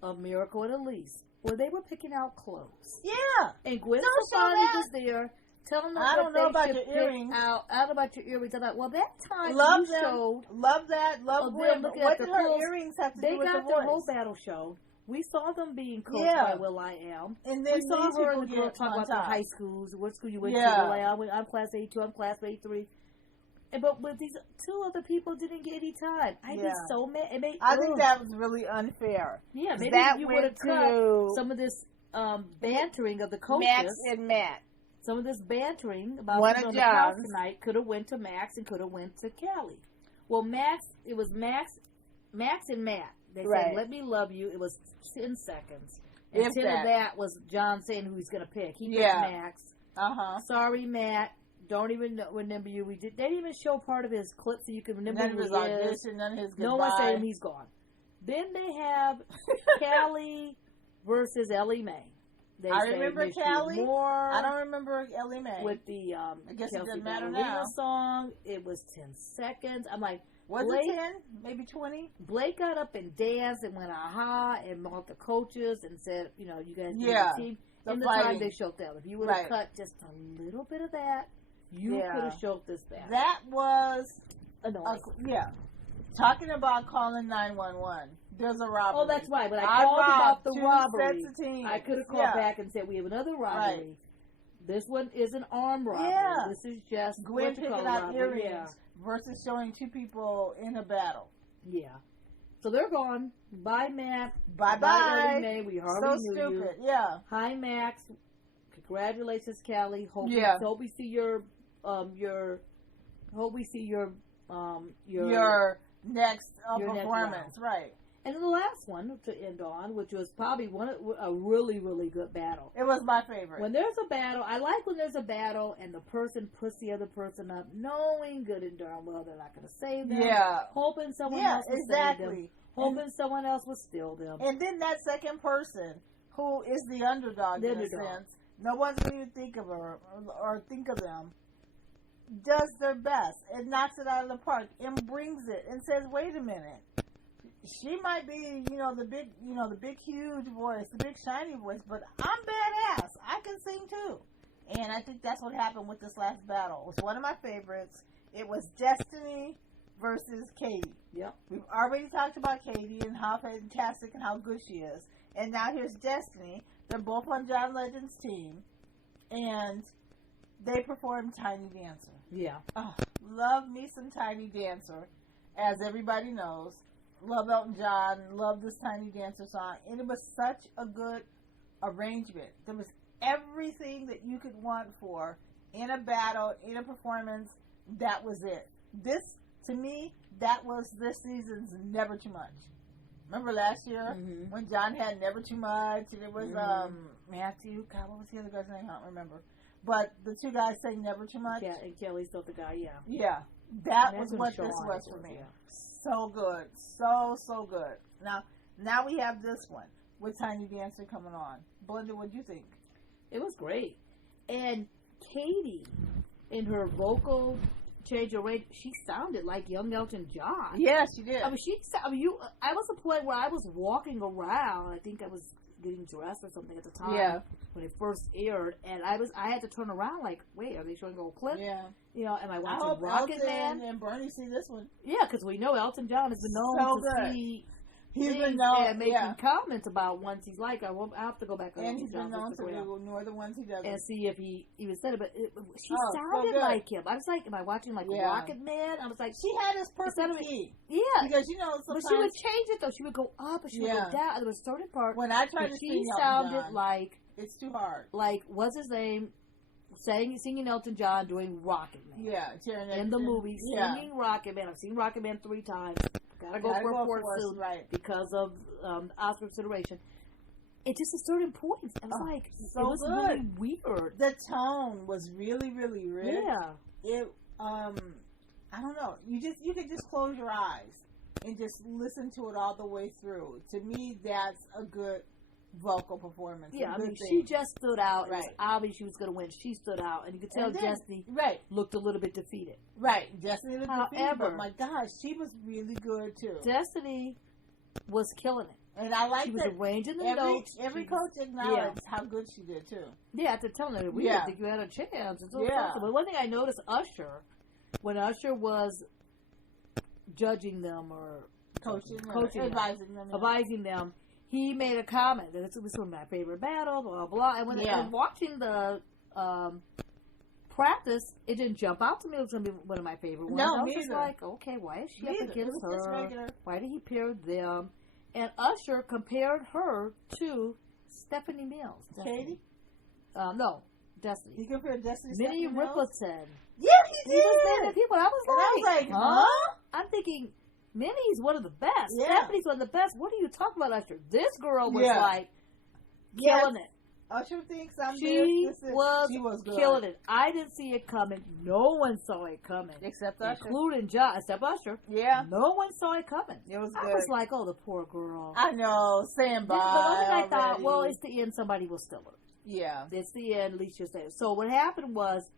of Miracle and Elise where they were picking out clothes. Yeah. And Gwen Stefani was there telling them I don't know about your earrings. I don't know about your earrings. I'm like, well, that time love you showed. Love that. Love Gwen. What did her earrings have to do with the voice? They got their whole battle show. We saw them being coached by will.i.am. And then we saw her and the girl talk about their high schools. What school you went to? will.i.am. I'm class 82. I'm class 83. But these 2 other people didn't get any time. I'd be so mad. I think that was really unfair. Yeah, maybe you would have cut some of this bantering of the coaches. Max and Matt. Some of this bantering about who's on the couch tonight could have went to Max and could have went to Callie. Well, it was Max and Matt. They said, let me love you. It was 10 seconds. And 10 of that was John saying who he's going to pick. He picked Max. Sorry, Matt. Don't even remember you. They didn't even show part of his clip so you can remember none of his audition, none of his goodbye. No one said him. He's gone. Then they have Callie versus Ellie Mae. I remember Callie. I don't remember Ellie Mae. With the I guess it doesn't matter now. Song. It was 10 seconds. I'm like, was it 10? Maybe 20? Blake got up and danced and went aha and mocked the coaches and said, you guys need a team. In the time they showed them. If you would have cut just a little bit of that, you could have showed this back. That was annoying. Talking about calling 911. There's a robbery. Oh, that's right. When I called about the robbery, I could have called back and said, we have another robbery. Right. This one is an armed robbery. Yeah. This is just Gwen picking out earrings versus showing 2 people in a battle. Yeah. So they're gone. Bye, Matt. Bye-bye. May. We hardly knew stupid. You. Yeah. Hi, Max. Congratulations, Callie. Hope we see your next performance. Right. And then the last one to end on, which was probably a really, really good battle. It was my favorite. When there's a battle, I like when there's a battle and the person puts the other person up, knowing good and darn well they're not going to save them. Yeah. Hoping someone else will save them. Hoping someone else will steal them. And then that second person, who is the underdog in a sense, no one's going to even think of her or think of them, does their best and knocks it out of the park and brings it and says, wait a minute. She might be, the big, huge voice, the big, shiny voice, but I'm badass. I can sing too. And I think that's what happened with this last battle. It was one of my favorites. It was Destiny versus Katie. Yep. We've already talked about Katie and how fantastic and how good she is. And now here's Destiny. They're both on John Legend's team. And they performed Tiny Dancer. Yeah. Oh, love me some Tiny Dancer, as everybody knows. Love Elton John. Love this Tiny Dancer song. And it was such a good arrangement. There was everything that you could want for in a battle, in a performance. That was it. This, to me, that was this season's Never Too Much. Remember last year when John had Never Too Much, and it was Matthew. God, what was the other guy's name? I don't remember. But the two guys sang Never Too Much. Yeah, and Kelly's the other guy. Yeah. Yeah, that was what this was for me. Yeah. So good, so good. Now we have this one with Tiny Dancer coming on. Belinda, what do you think? It was great, and Katie, in her vocal change of rate, she sounded like young Elton John. Yeah, she did. I was a point where I was walking around. I think I was getting dressed or something at the time. Yeah. When it first aired, and I had to turn around like, wait, are they showing a whole clip? Yeah. You know, am I watching I hope Rocket Elton Man? and Bernie see this one. Yeah, because we know Elton John has been known to see. He's been known and making comments about ones he's like. I have to go back on. And he's been known to ignore the ones he doesn't. And see if he even said it. But she sounded like him. I was like, am I watching like Rocket Man? I was like, she had his perfect key. Yeah, because you know, sometimes, but she would change it though. She would go up, and she would go down. There was a certain part when I tried to she sounded like it's too hard. Like what's his name? Singing Elton John doing Rocket Man. Yeah, in the movie singing Rocket Man. I've seen Rocket Man 3 times. Gotta go for it soon, right? Because of Oscar consideration. It just at certain points, I was like, so it was good. really weird. The tone was really, really rich. Yeah. It, I don't know. You could just close your eyes and just listen to it all the way through. To me, that's a good vocal performance. Yeah, I mean, she just stood out. Right. It was obvious she was going to win. She stood out, and you could tell Destiny looked a little bit defeated. Right, Destiny looked defeated, but my gosh, she was really good too. Destiny was killing it. And I like that. She was arranging the notes. Every coach acknowledged how good she did too. Yeah, after telling her, we didn't think you had a chance. And so but one thing I noticed, Usher, when Usher was judging them or coaching advising them, he made a comment that this was one of my favorite battles, blah, blah. And when I was watching the practice, it didn't jump out to me. It was going to be one of my favorite ones. I was just like, okay, why is she up against her? Why did he pair them? And Usher compared her to Stephanie Mills. Katie? No, Destiny. He compared Destiny to Minnie Riperton. Yeah, he did. He was naming people. I was like, huh? I'm thinking, Minnie's one of the best. Yeah. Stephanie's one of the best. What are you talking about, Usher? This girl was like killing it. Usher thinks she was good. Killing it. I didn't see it coming. No one saw it coming. Except Usher. Including John. Except Usher. Yeah. No one saw it coming. It was good. I was like, oh, the poor girl. I know. Stand by. But the thing I thought, well, it's the end. Somebody will steal her. Yeah. It's the end. At least you'll stay. So what happened was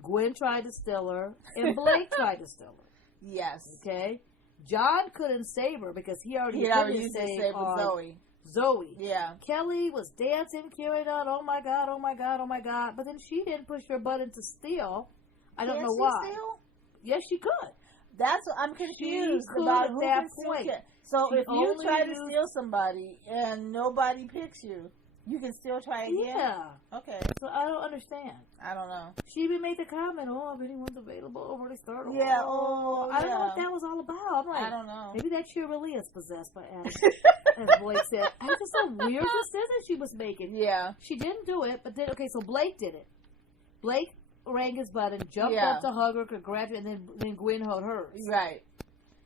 Gwen tried to steal her and Blake tried to steal her. Yes. Okay? John couldn't save her because he already used to save with Zoe. Yeah. Kelly was dancing, carrying on, oh my God, oh my God, oh my God. But then she didn't push her button to steal. I don't know why. Steal? Yes, she could. That's what I'm confused about that point. So if you try to steal somebody and nobody picks you, you can still try again? Yeah. Okay. So I don't understand. I don't know. She even made the comment, oh, if anyone's available, already started. Yeah. I don't know what that was all about. I'm like, I don't know. Maybe that cheer really is possessed by Adam. As Blake said. I just a weird decision she was making. Yeah. She didn't do it, but then, okay, so Blake did it. Blake rang his button, jumped up to hug her, congratulated, and then Gwen held hers. Right.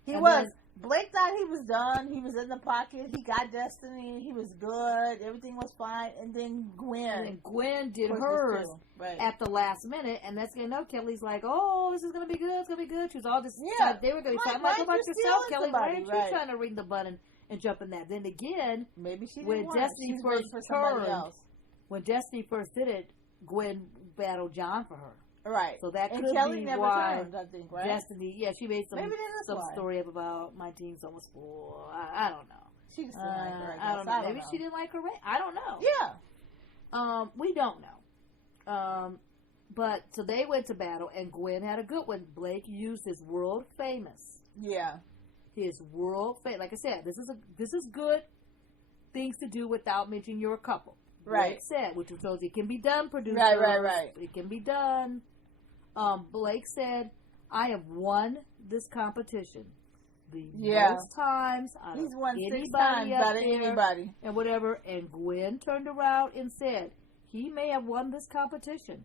He was. Blake thought he was done. He was in the pocket. He got Destiny. He was good. Everything was fine. And then Gwen did hers at the last minute. And that's going to know Kelly's like, oh, this is going to be good. It's going to be good. She was all just, they were going to be talking about yourself, Kelly. Why aren't you trying to ring the button and jump in that? Then again, maybe she when Destiny first turned, when Destiny first did it, Gwen battled John for her. Right. So that could Kelly be never why turned, I think, right? Destiny, she made some story up about my team's almost full. I don't know. She just didn't like her. I don't know. Maybe she didn't like her. I don't know. Yeah. We don't know. But so they went to battle, and Gwen had a good one. Blake used his world famous. Yeah. His world famous. Like I said, this is good things to do without mentioning you're a couple. Right. Blake said, which shows it can be done, producer. Right. It can be done. Blake said, I have won this competition the most times out He's of won anybody 6 times out of anybody. And whatever. And Gwen turned around and said, he may have won this competition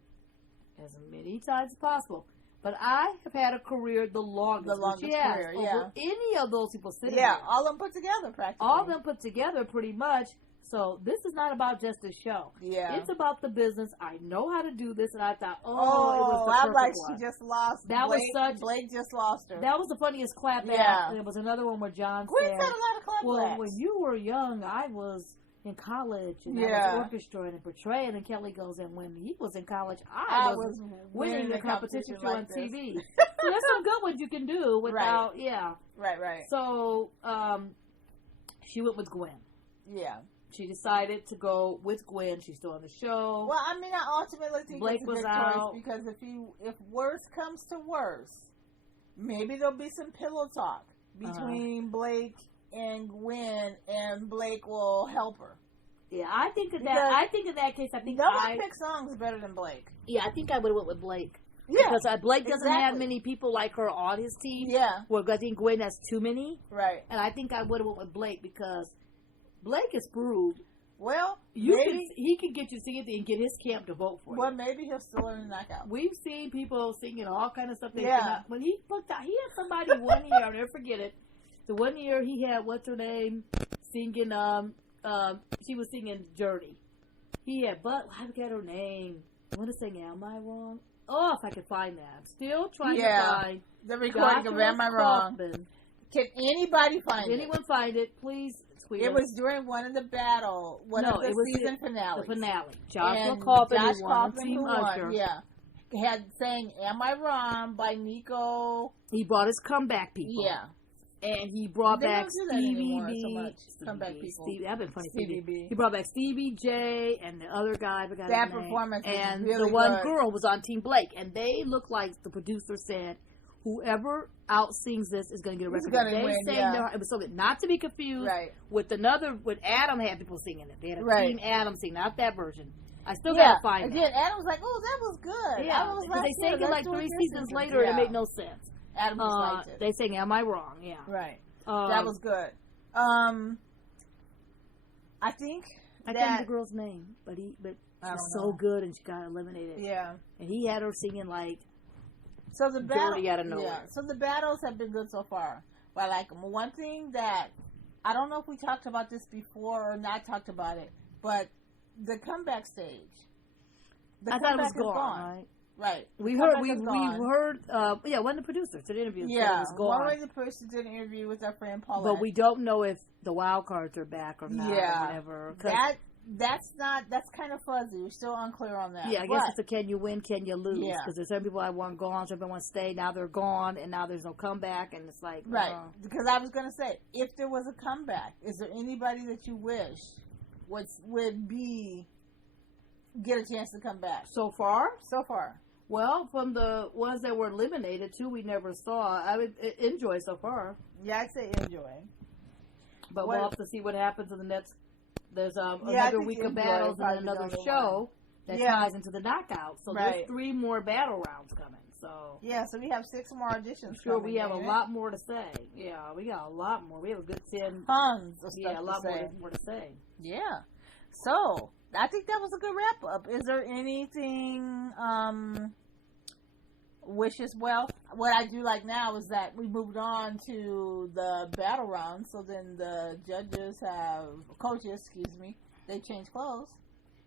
as many times as possible. But I have had a career the longest career, over any of those people sitting there. All of them put together, practically. All of them put together, pretty much. So this is not about just a show. Yeah. It's about the business. I know how to do this, and I thought, it was the perfect one. She just lost. Blake just lost her. That was the funniest clap back. There was another one where John Gwen said, had a lot of clap well, when you were young, I was in college, and I was orchestrating and portraying, and Kelly goes, and when he was in college, I was winning the competition show on TV. So there's some good ones you can do without, Right. So, she went with Gwen. Yeah. She decided to go with Gwen. She's still on the show. Well, I mean, I ultimately think Blake it's a was good out. choice because if worse comes to worse, maybe there'll be some pillow talk between Blake and Gwen, and Blake will help her. Yeah, I think in that case, I think no one picks songs better than Blake. Yeah, I think I would have went with Blake. Yeah, because Blake doesn't have many people like her on his team. Yeah, well, I think Gwen has too many. Right, and I think I would have went with Blake because Blake is proved. Well, he can get you singing and get his camp to vote for you. Well, maybe he'll still learn the knockout. We've seen people singing all kind of stuff. When he booked out, he had somebody one year. I'll never forget it. The one year he had what's her name singing. She was singing "Dirty." He had, but I forget her name. I want to sing "Am I Wrong?" Oh, if I could find that. I'm still trying to find the recording of "Am I Wrong?" Can anybody find it? Anyone find it? Please. It was during one of the battle, season finales. The finale. Josh Kaufman won. Team Usher. Had sang "Am I Wrong" by Nico. He brought his comeback people. Yeah. And he brought back Stevie B. Comeback people. That'd been funny. Stevie B. He brought back Stevie J and the other guy. That performance was and really the one good. girl was on Team Blake, and they looked like the producer said, whoever out-sings this is going to get a record. It was so good. Not to be confused with Adam had people singing it. They had a Team Adam sing, not that version. I still gotta find it. Again, Adam was like, "Oh, that was good." Yeah, because they sang it like 3 seasons later, and it made no sense. Adam liked it. They sang "Am I Wrong?" Yeah, right. That was good. I think I can't remember the girl's name, but she's so good, and she got eliminated. Yeah, and he had her singing like. So the dirty out of nowhere. Yeah. So the battles have been good so far. But like one thing that I don't know if we talked about this before or not talked about it, but the comeback stage. I thought it was gone. Right. We heard. One of the producers did an interview. Yeah. It was gone. One of the producers did an interview with our friend Paulette. But we don't know if the wild cards are back or not. Yeah. Or whatever. That's kind of fuzzy. We're still unclear on that. Yeah, I guess it's a can you win, can you lose? Because there's some people that want gone, some people want to stay. Now they're gone, and now there's no comeback, and it's like Because I was going to say, if there was a comeback, is there anybody that you wish would get a chance to come back? So far. Well, from the ones that were eliminated, too, we never saw. I would enjoy so far. Yeah, I'd say enjoy. But we'll have to see what happens in the next. There's another week of battles and another show that ties into the knockout. So there's 3 more battle rounds coming. So so we have 6 more auditions. I'm sure we have a lot more to say. Yeah, we got a lot more. We have a good 10. Tons of stuff a lot more to say. Yeah. So I think that was a good wrap up. Is there anything wishes? Well, what I do like now is that we moved on to the battle round. So then the coaches, they change clothes.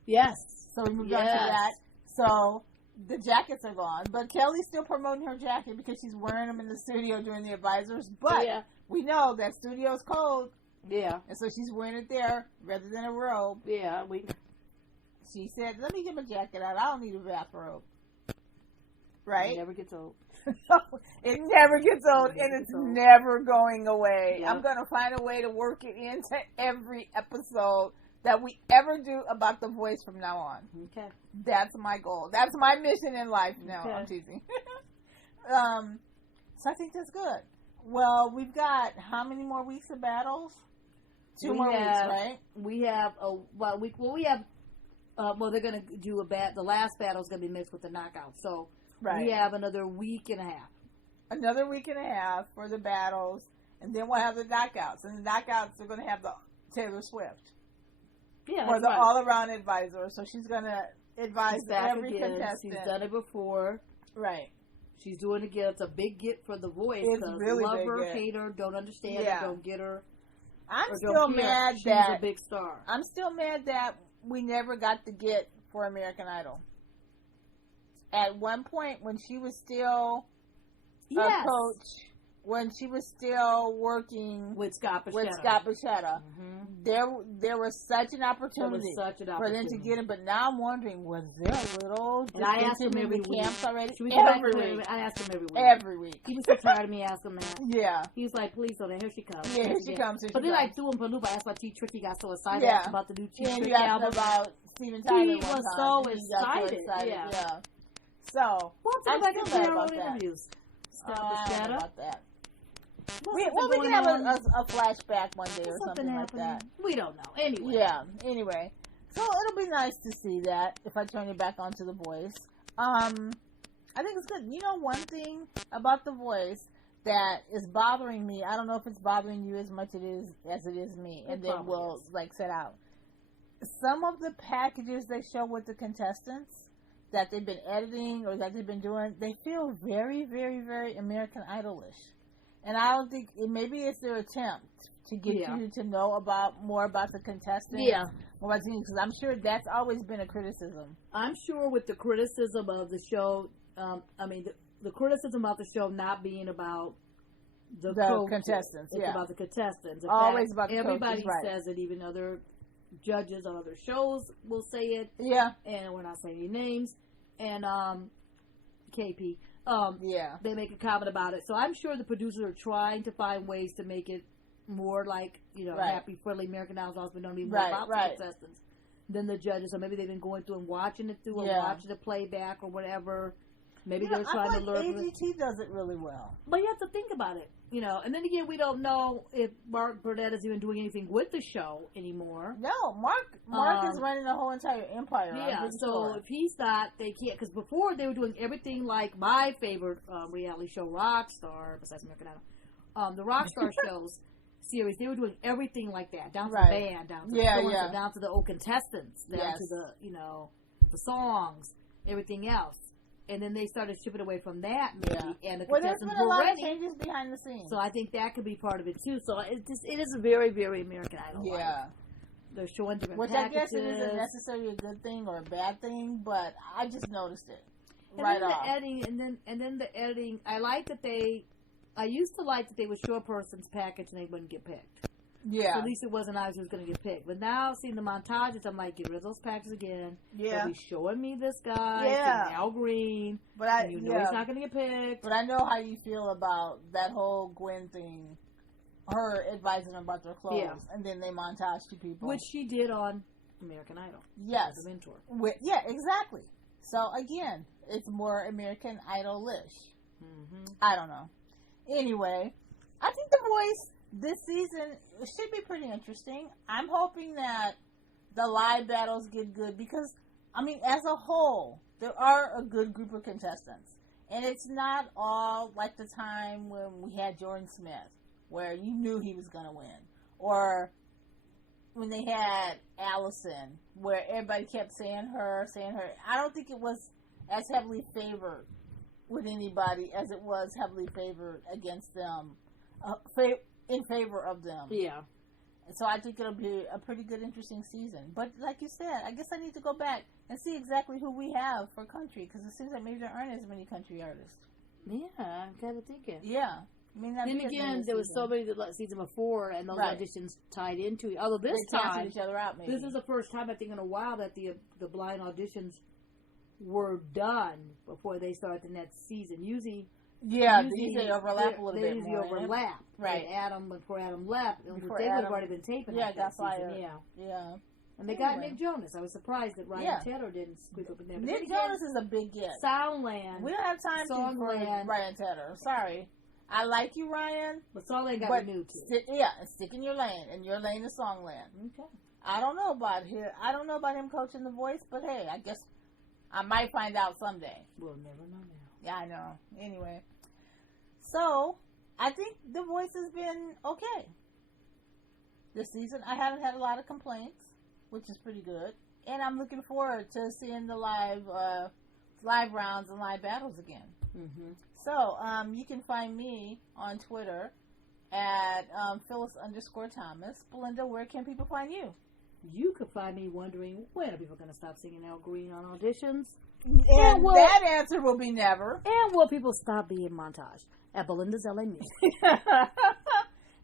Yes. So we moved on to that. So the jackets are gone, but Kelly's still promoting her jacket because she's wearing them in the studio during the advisors. But we know that studio's cold. Yeah. And so she's wearing it there rather than a robe. Yeah. She said, "Let me get my jacket out. I don't need a bathrobe." Right? It never gets old. It never gets old, and it's never going away. Yep. I'm going to find a way to work it into every episode that we ever do about The Voice from now on. Okay. That's my goal. That's my mission in life. No, I'm teasing. So I think that's good. Well, we've got how many more weeks of battles? 2 more weeks, right? We have they're going to do the last battle is going to be mixed with the knockout. So we have another week and a half. Another week and a half for the battles. And then we'll have the knockouts. And the knockouts are going to have the Taylor Swift. Yeah, or the all-around advisor. So she's going to advise every contestant. She's done it before. Right. She's doing it again. It's a big get for The Voice. It's really love big her, get. hate her, don't understand her, don't get her. I'm still mad that she's a big star. I'm still mad that we never got the get for American Idol. At one point, when she was still a coach, when she was still working with Scott Bachetta, there was such an opportunity for them to get him. But now I'm wondering, was there a little? And I asked him every week. Already? Every week. I asked him every week. Every week. He was so tired of me asking that. Yeah. He was like, "Please don't." Here she comes. Yeah, here she comes. But then I threw him for a loop. I asked why T Tricky got so excited about the new T Tricky album. About Steven Tyler. He was so excited. Yeah. So I'm back and play our own interviews. About that. We can have a flashback one day or something like that. We don't know. Anyway. Yeah. Anyway, so it'll be nice to see that if I turn it back onto The Voice. I think it's good. You know, one thing about The Voice that is bothering me. I don't know if it's bothering you as much as it is me, and then we'll set out. Some of the packages they show with the contestants that they've been editing or that they've been doing, they feel very, very, very American Idol-ish. And I don't think, maybe it's their attempt to get you to know more about the contestants. Yeah. Because I'm sure that's always been a criticism. I'm sure with the criticism of the show, the criticism of the show not being about the contestants. It's about the contestants. In always fact, about the everybody coaches, says it, even other judges on other shows will say it. Yeah. And we're not saying any names. And KP. They make a comment about it. So I'm sure the producers are trying to find ways to make it more like, happy, friendly American Idol's always been known to be more about the contestants than the judges. So maybe they've been going through and watching it through or watching the playback or whatever. Maybe they're trying to learn. AGT does it really well. But you have to think about it, And then again, we don't know if Mark Burnett is even doing anything with the show anymore. No, Mark is running the whole entire empire. Yeah, so if he's not, they can't. Because before they were doing everything like my favorite reality show, Rockstar, besides American Idol, the Rockstar shows series, they were doing everything like that, down to the band, down to the down to the old contestants, down to the the songs, everything else. And then they started shipping away from that, and the contestants were ready. Changes behind the scenes. So I think that could be part of it too. So it is a very, very American Idol. Yeah, they're showing different which packages. I guess it isn't necessarily a good thing or a bad thing, but I just noticed it and then the editing, and then the editing. I used to like that they would show a person's package and they wouldn't get picked. Yeah. So at least it wasn't I who was going to get picked. But now, seeing the montages, I'm like, get rid of those packages again. Yeah. They'll be showing me this guy, Al Green, but he's not going to get picked. But I know how you feel about that whole Gwen thing, her advising them about their clothes, and then they montage two people. Which she did on American Idol. Yes. As a mentor. Exactly. So, again, it's more American Idol-ish. Mm-hmm. I don't know. Anyway, I think The Voice this season should be pretty interesting. I'm hoping that the live battles get good because, as a whole, there are a good group of contestants. And it's not all like the time when we had Jordan Smith, where you knew he was going to win. Or when they had Allison, where everybody kept saying her. I don't think it was as heavily favored with anybody as it was heavily favored against them. In favor of them. Yeah. And so I think it'll be a pretty good, interesting season. But like you said, I guess I need to go back and see exactly who we have for country, because it seems like maybe there aren't as many country artists. Yeah, I'm kind of thinking. Yeah. Then again, there was so many that season before, and those auditions tied into it. Although this time, each other out, maybe. This is the first time I think in a while that the blind auditions were done before they started the next season. Usually they overlap a little bit more. They usually overlap. Right. Before Adam left, they would have already been taping that got fired. Season. Yeah. And they got Nick Jonas. I was surprised that Ryan Tedder didn't squeak up in there. Nick Jonas is a big get. Soundland. We don't have time for Ryan Tedder. Sorry. I like you, Ryan. But Songland got renewed too. Stick in your lane. And your lane is Songland. Okay. I don't know about him coaching The Voice, but hey, I guess I might find out someday. We'll never know now. Yeah, I know. Anyway. So, I think the voice has been okay this season. I haven't had a lot of complaints, which is pretty good. And I'm looking forward to seeing the live rounds and live battles again. Mm-hmm. So, you can find me on Twitter at Phyllis_Thomas. Belinda, where can people find you? You could find me wondering, when are people going to stop singing Al Green on auditions? And that answer will be never. And will people stop being montaged at Belinda's LA Music?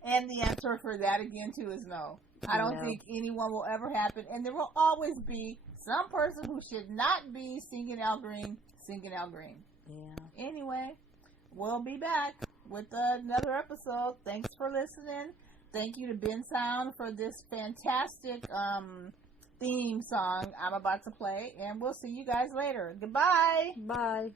And the answer for that again, too, is no. I don't think anyone will ever happen. And there will always be some person who should not be singing Al Green. Yeah. Anyway, we'll be back with another episode. Thanks for listening. Thank you to Ben Sound for this fantastic theme song I'm about to play. And we'll see you guys later. Goodbye. Bye.